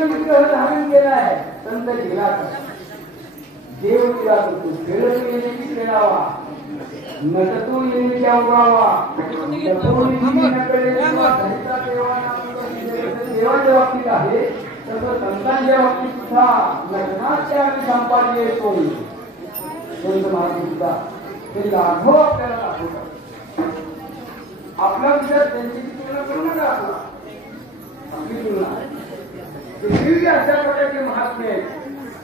विग्रह धारण केलाय संत लीलाचा देव तिला करतो खेळत येण्याची खेळावा नटतो येण्याच्या उभावा देवाच्या बाबतीत आहे तसं संतांच्या बाबतीत सुद्धा लग्नाच्या संपादन येतो संत महाराज सुद्धा ते लाघव आपल्याला दाखवतात आपला विचार त्यांची तुलना करू नका आपली तुलना पृथ्वी अशा प्रकारचे महात्मे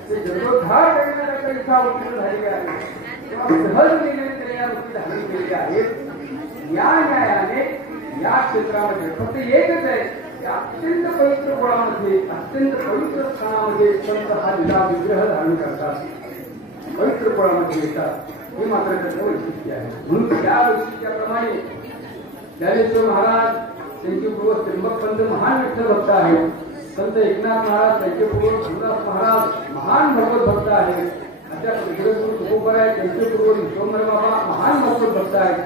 ते जगोद्धार करण्याकरिता उत्तीर्ण झालेले आहेत सहज निर्णय या गोष्टी धारण केलेल्या आहेत या न्यायाने या क्षेत्रामध्ये फक्त एकच आहे की अत्यंत पवित्र गुणामध्ये अत्यंत पवित्र स्थानामध्ये संत हा लीला विग्रह धारण करतात पवित्र गुणामध्ये येतात हे मात्र त्याचं वैशिष्ट्य आहे म्हणून त्या वैशिष्ट्याप्रमाणे ज्ञानेश्वर महाराज त्यांचे पूर्व त्र्यंबकपंत महान विठ्ठल भक्त आहेत संत एकनाथ महाराज त्यांचे पूर्व सुदास महाराज महान भगवत भक्त आहेत अशा तुकोबर आहेत त्यांचे पूर्व विश्वंभर बाबा महान भगवत भक्त आहेत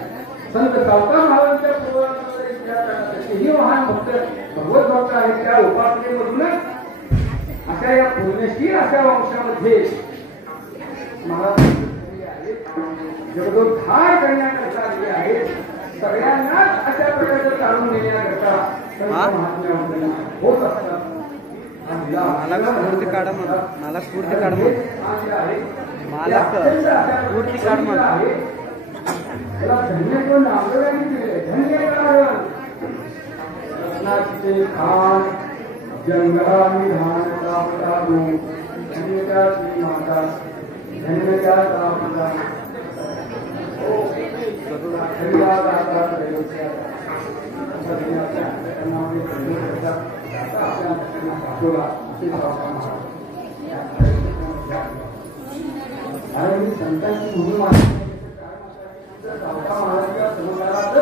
संत सावकार महाराजांच्या पूर्व महान भक्त भगवत भक्त आहेत त्या उपासनेमधूनच अशा या पूर्णशील अशा वंशामध्ये महाराज जगदोद्धार करण्याकरता आलेले आहेत सगळ्यांनाच अशा प्रकारचं काढून नेण्याकरता होत असतात स्फूर्ती काढ मला स्फूर्ती काढ मला स्फूर्ती काढ धन्य खान जंगला विधान धन्य माता धन्य संतांची भूमी सावका महाराजांच्या समुदायात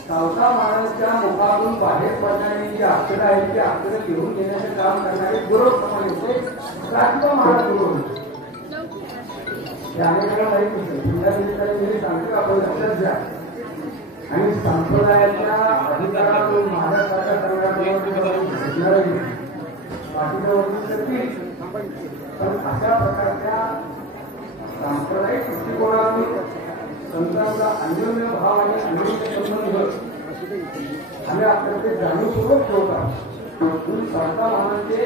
सावका महाराजांच्या मुखातून बाहेर पडणारी जी अक्षरं आहेत ती अक्षरं घेऊन घेण्याचं काम करणारे गुरु प्रमाणे होते राजबा महाराज गुरु होते अनेकांना माहित नसते सांगतो आपण लक्षात घ्या आणि संप्रदायाच्या अधिकारातून महाराष्ट्राच्या पण अशा प्रकारच्या सांप्रदायिक दृष्टिकोनातून संतांचा अन्योन्य भाव आणि अन्योन्य संबंध आम्ही आपल्याकडे जाणीवपूर्वक ठेवतात म्हणून संत महाराजांचे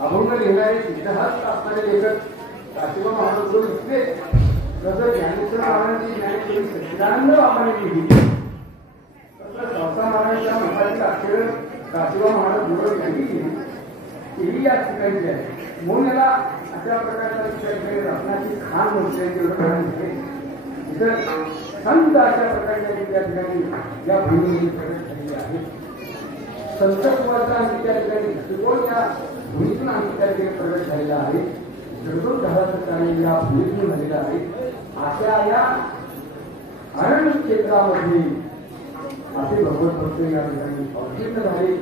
अभंग लिहिणारे सिद्धहस्त असणारे लेखक काशिबा महाराज गुरु इतके तसं ज्ञानेश्वर महाराजांची ज्ञानेश्वरी सच्चिदानंद बाबांनी लिहिली तसं सावका महाराजांच्या मुखातील अक्षर काशिबा महाराज गुरु यांनी लिहिली तेही या ठिकाणची आहे म्हणून याला अशा प्रकारच्या रत्नाची खान म्हणते इतर संत अशा प्रकारच्या त्या ठिकाणी या भूमीमध्ये प्रकट झालेली आहे संतत्वाचा आम्ही त्या ठिकाणी दृष्टिकोन या भूमीतून आम्ही त्या ठिकाणी प्रकट झालेला आहे जगदोद्धाराचं कार्य या भूमीतून झालेलं आहे अशा या अरण्य क्षेत्रामध्ये असे भगवत भक्त या ठिकाणी अवतीर्ण झाले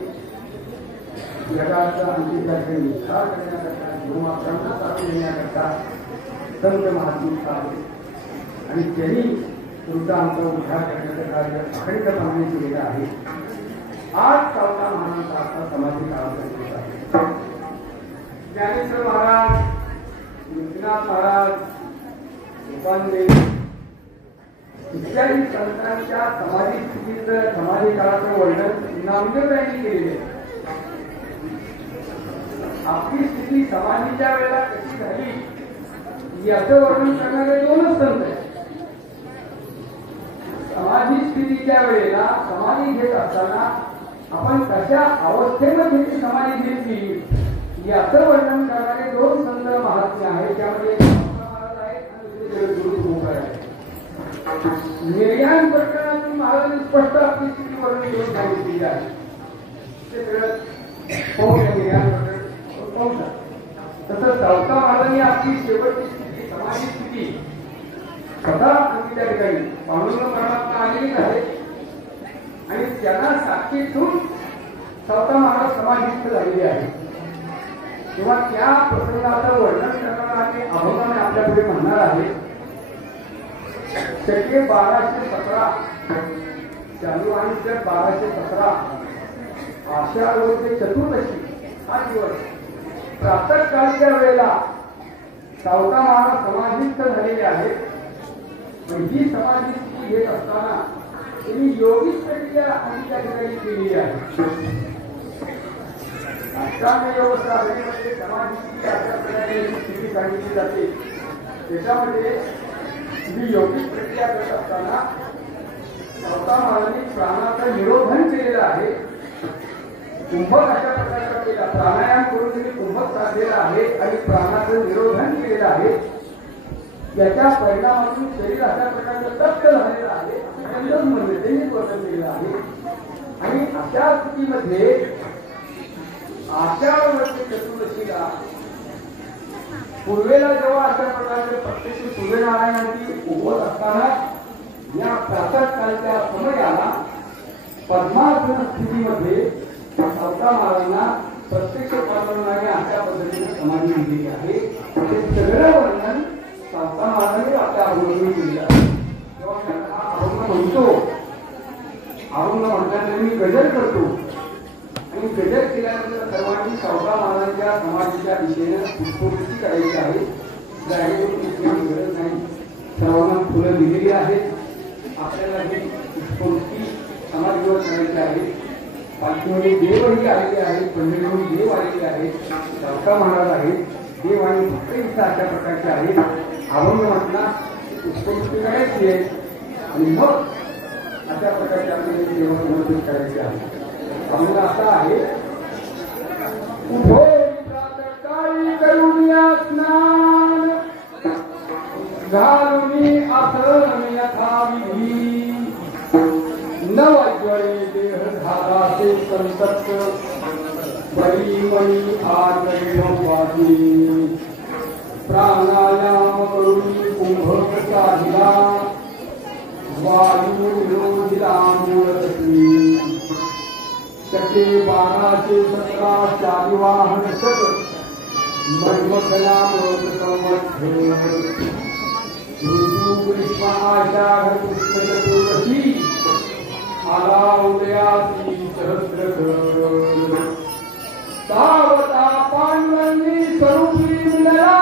जगाचा आमची त्या ठिकाणी विस्तार करण्याकरता गुरुमात्रांना चालून घेण्याकरता संत महात्मा आहे आणि त्यांनी तुमचा आमचा उद्धार करण्याचं कार्य अखंडपणाने केलेलं आहे आज सावका महाराजांचा आता समाधी काळाचा आहे ज्ञानेश्वर महाराज एकनाथ महाराज गोपालदेव इत्यादी संतांच्या समाधी स्थितीचं समाधी काळाचं वर्णन नामदेव यांनी केलेले आहे आपली स्थिती समाधीच्या वेळेला कशी झाली याचं वर्णन करणारे दोनच संत आहेत समाधी स्थितीच्या वेळेला समाधी घेत असताना आपण कशा अवस्थेमध्ये ती समाधी घेतली याचं वर्णन करणारे दोन संत महात्मे आहेत त्यामध्ये महाराज आहेत आणि दुसरे गुरु आहे निर्याण प्रकरणातून महाराजांनी स्पष्ट आपली स्थिती वर्णन करून सांगितलेली आहे. ते सगळं पाहू शकता. तसं चौथा महाराजांनी आपली शेवटची स्थिती, समाधी स्थिती स्वतः आम्ही त्या ठिकाणी पांडुरंग परमात्मा आलेलीच आहे आणि त्यांना साक्षी ठेवून चौथा महाराज समाधीस्थ झालेले आहे. तेव्हा त्या प्रसंगाचं वर्णन करणारे अभंगाने आपल्या पुढे म्हणणार आहे. शके 1217 चालू आणि 1217 आषाढ वगैरे चतुर्दशी हा दिवस प्रातःकाळच्या वेळेला चौथा महाराज समाधीस्थ झालेले आहेत. ही समाधी स्थिती घेत असताना त्यांनी योगिक प्रक्रिया आणि त्या ठिकाणी केलेली आहे. अष्टांग योग साधनेमध्ये समाधी स्थिती अशा प्रकारे स्थिती सांगितली जाते. त्याच्यामध्ये ही योगिक प्रक्रिया करत असताना चौथा महाराजांनी प्राणाचं निरोधन केलेलं आहे. कुंभक अशा प्रकारचा केला, प्राणायाम करून त्यांनी कुंभक साधलेला आहे आणि प्राणाचं निरोधन केलेलं आहे. याच्या परिणामातून शरीर अशा प्रकारचं तप्त झालेलं आहे. त्यांनी वर्णन केलेलं आहे. आणि अशा स्थितीमध्ये आषाढ वर्षी चतुर्दशीला पूर्वेला जेव्हा अशा प्रकारचे प्रत्यक्ष सूर्यनारायणांची उगवत असताना या प्रातःकाळच्या समयाला पद्मासन स्थितीमध्ये चौथा महाराजांना प्रत्यक्ष पांडुरंगाने अशा पद्धतीने समाधी दिलेली आहे. ते सगळं वर्णन चौथा महाराजांनी आपल्या अभंगातून केलेलं आहे. तेव्हा हा अभंग म्हणतो, अभंग म्हटल्यानंतर मी गजर करतो आणि गजर केल्यानंतर सर्वांनी चौथा महाराजांच्या समाधीच्या दिशेने पुष्पवृष्टी करायची आहे. गरज नाही, सर्वांना फुलं दिलेली आहेत. आपल्याला ही पुष्पवृष्टी समाधीवर करायची आहे. पाठीमध्ये देवही आलेले आहेत, पंढरीहून देव आलेले आहेत, चौथा महाराज आहेत, देव आणि भक्त इथं अशा प्रकारचे आहेत. अभंग म्हटला पुष्पवृष्टी करायची आहे आणि मग अशा प्रकारचे आपल्याला देव समर्पित करायचे आहे. अभंग असा आहे, उभो प्रातःकाळी करुण्या स्नान घालून आसन यथाविधी नवज्वळे देह धाराचे संतप्त बळीमणी आगवादी प्राणायाम करून कुंभक साधिला वायू विरोधिला मूळती शके 1217 चारिवाहन शक मर्मकला ऋतू ग्रीष्म आषाढ कृष्ण चतुर्दशी आला उदयासी सहस्रकर तावता पांडुरंगी स्वरूपी मिळला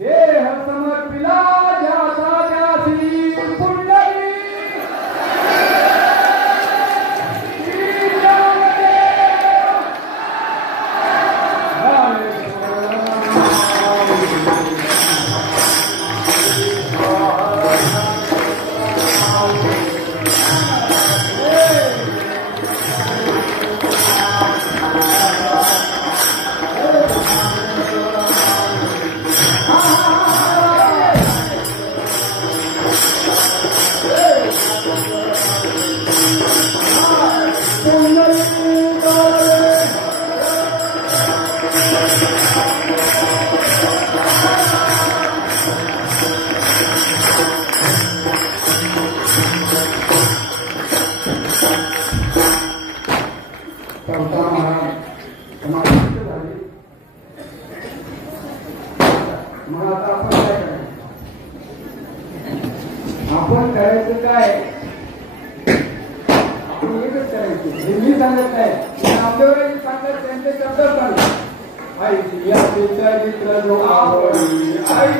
देह समर्पिला जाता त्यासी पुंडली आपण करायचं काय? आपण एकच करायचं. मी सांगत आहे आपल्यावर सांगत त्यांचे शब्द सांगत आई या मित्र जो आवडी आई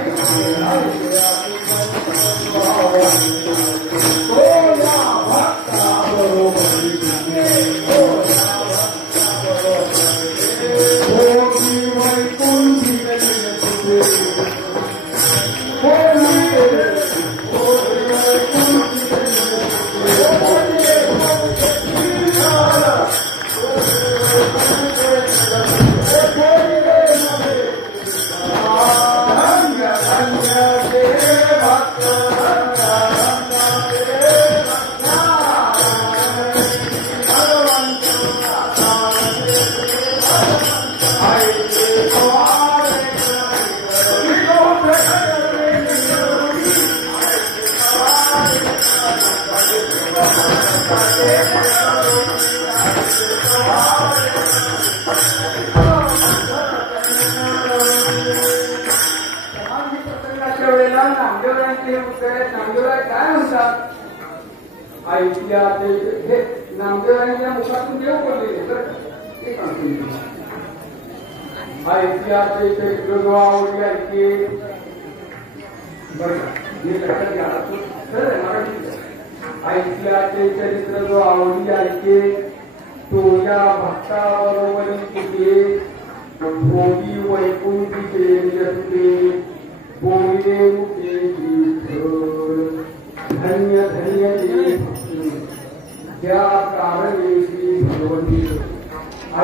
ऐतिहाचे हे नामदेवांच्या मुखातून देव बोललेले तर ते सांगतो. ऐतिहाचे चरित्र आवडली ऐके बरं हे लक्षात घ्या मराठी. ऐतिहाचे चरित्र जो आवडली ऐके तो या भक्ताबरोबरी तिथे भोगी वैकुंठीचे निरते बोलले मुखे धन्य धन्य त्या कारणे श्री भगवती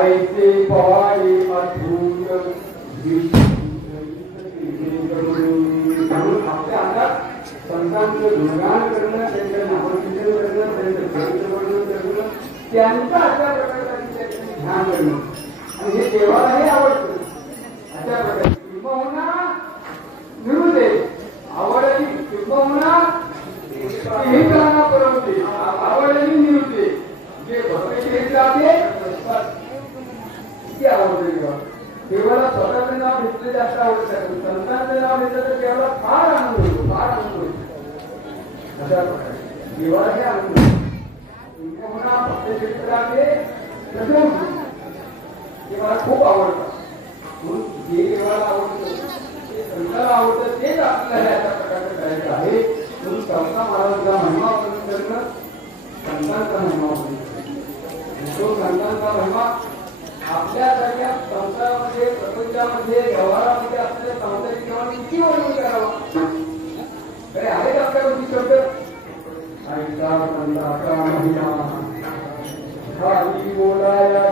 ऐसे पवाळे अद्भुत आपल्या अंगात संतांचं गुणगान करणं त्यांचं नामचिंतन करणं त्यांचं चरित्र वर्णन करणं त्यांचं अशा प्रकारचं ध्यान करणं आणि हे देवालाही आवडतं. अशा प्रकारे किंबहुना निवडते आवडली किंबहुना ही काना परवते आवडली निवडते जे भक्तशील जाते ती आवडते. देवाला स्वतःचं नाव घेतले जास्त आवडतं. संतांचं नाव घेतलं तर देवाला फार आनंद होतो फार आनंद होतो. अशा प्रकारे देवाला हे आनंद किंबहुना भक्तशील जाते ते मला खूप आवडतं. म्हणून जे देवाला आवडतं ते संताला आवडतं तेच आपल्याला अशा प्रकारचं करायचं आहे. म्हणून संता महाराजांचा महिमा वर्णन करणं संतांचा महिमा वर्णन करणं तो संतांचा महिमा आपल्यासारख्या संसारामध्ये प्रपंचामध्ये व्यवहारामध्ये आपल्याला संतांच्या जीवनात किती वर्णन करावं काय आहे का आपल्या गोष्टी शब्द ऐका संतांचा महिमा खाली बोलाया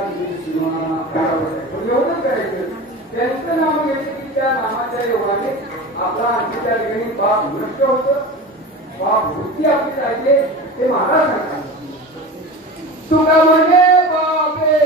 एवढंच करायचं. त्यांचं नाव घेतलं की त्या नामाच्या योगाने आपला आणखी त्या ठिकाणी पाप नष्ट होतं. पाप वृत्ती आपली राहिली ते महाराज सांगतात. तुका म्हणजे बापे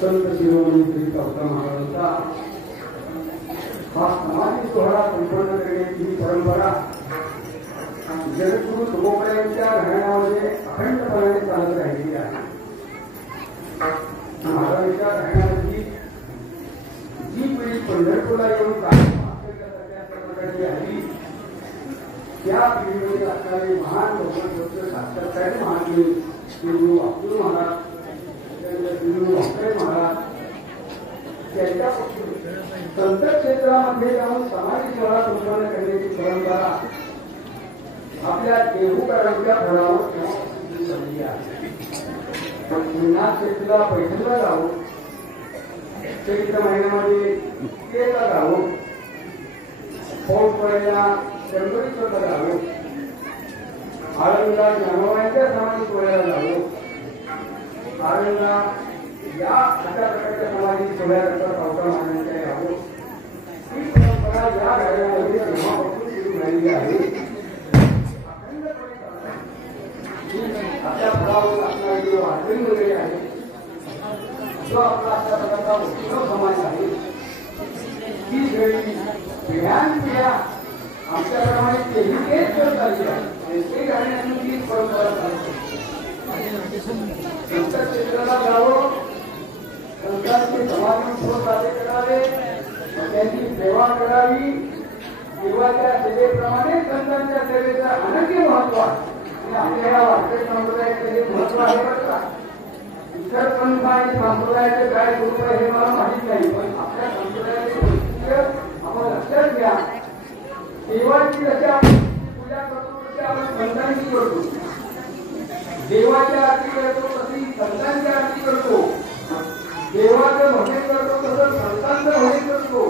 संत शिरोमणी श्री तुकाराम महाराजांचा हा समाधी सोहळा संपन्न करण्याची ही परंपरा जगद्गुरु तुकोबरायांच्या घराण्यामध्ये अखंडपणाने चालत राहिलेली आहे. महाराजांच्या घराण्याची जी पिढी पंढरपूरला येऊन प्रकारची आली त्या पिढीमध्ये असणारे महान लोक साक्षात्कारी महान गुरु अब्दुल महाराज महाराज त्यांच्यापासून संत क्षेत्रामध्ये जाऊन समाधी सोहळा संपन्न करण्याची परंपरा आपल्या देहूकरांच्या फळावर झालेली आहे. पुन्हा चैत्र पैठणला जाऊ चैत्र महिन्यामध्ये केला जाऊ पौष पडायला शंभरीश्वरला जाऊ आळंदला ज्ञानोबांच्या समाधी सोहळ्याला जाऊ आळंदला या अशा प्रकारच्या समाजाची सोहळ्यानंतर पावसा मानण्याचे आहोत. ही परंपरा या घरामध्ये तेव्हापासून सुरू झालेली आहे. आपल्या फळावर असणारी जो आठवणी वगैरे आहे, जो आपला अशा प्रकारचा उत्सव समाज आहे, ही वेळी पिढ्यानपिढ्या आमच्याप्रमाणे तेही तेच करत आली आहे. ते गाण्यातून ही परंपरा चालते. संत क्षेत्राला जावं, संतांचे समाजून साधे करावे, त्यांची सेवा करावी. देवाच्या सेवेप्रमाणे संतांच्या सेवेचं अनन्य महत्व आहे. आपल्या या वारकरी संप्रदायाचं हे महत्व आहे बरं का. इतर पंथ आणि संप्रदायाचे काय स्वरूप आहे हे मला माहीत नाही, पण आपल्या संप्रदायाचे वैशिष्ट्य आपण लक्षात घ्या. देवाची जशी आपण पूजा करतो तशी आपण संतांची करतो. देवाच्या आरती करतो तशी संतांची आरती करतो. देवाचं भजन करतो तसं संतांचं भजन करतो.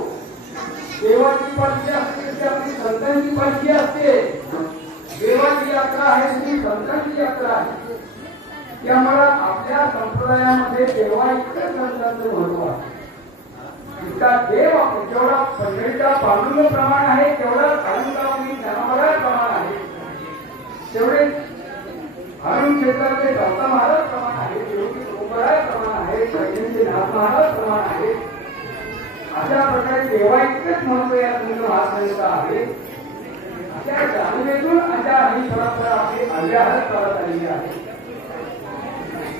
देवाची पालखी असते तशी आपली संतांची पालखी असते. देवाची यात्रा आहे ती संतांची यात्रा आहे. त्यामुळे आपल्या संप्रदायामध्ये देवा इतकं संतांचं महत्व आहे. इतका देव जेवढा पंढरीचा पांडुरंग प्रमाण आहे, तेवढा काळुंगावरी जनावरा प्रमाण आहे, तेवढे अरुण क्षेत्राचे दत्ता महाराज प्रमाण आहे, योगी गोपराय प्रमाण आहे, पैठणचे नाथ महाराज प्रमाण आहे. अशा प्रकारे देवा इतकंच महत्व या तुमचं महासंघ आहे. अशा जाणीवेतून अशा ही परंपरा आपली अव्याहत करत आलेली आहे.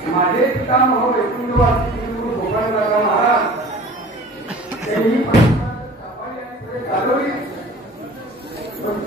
माझे पितामह वैकुंठवासी गुरु गोपाळदादा महाराज त्यांनी परंपरा चालवली. पण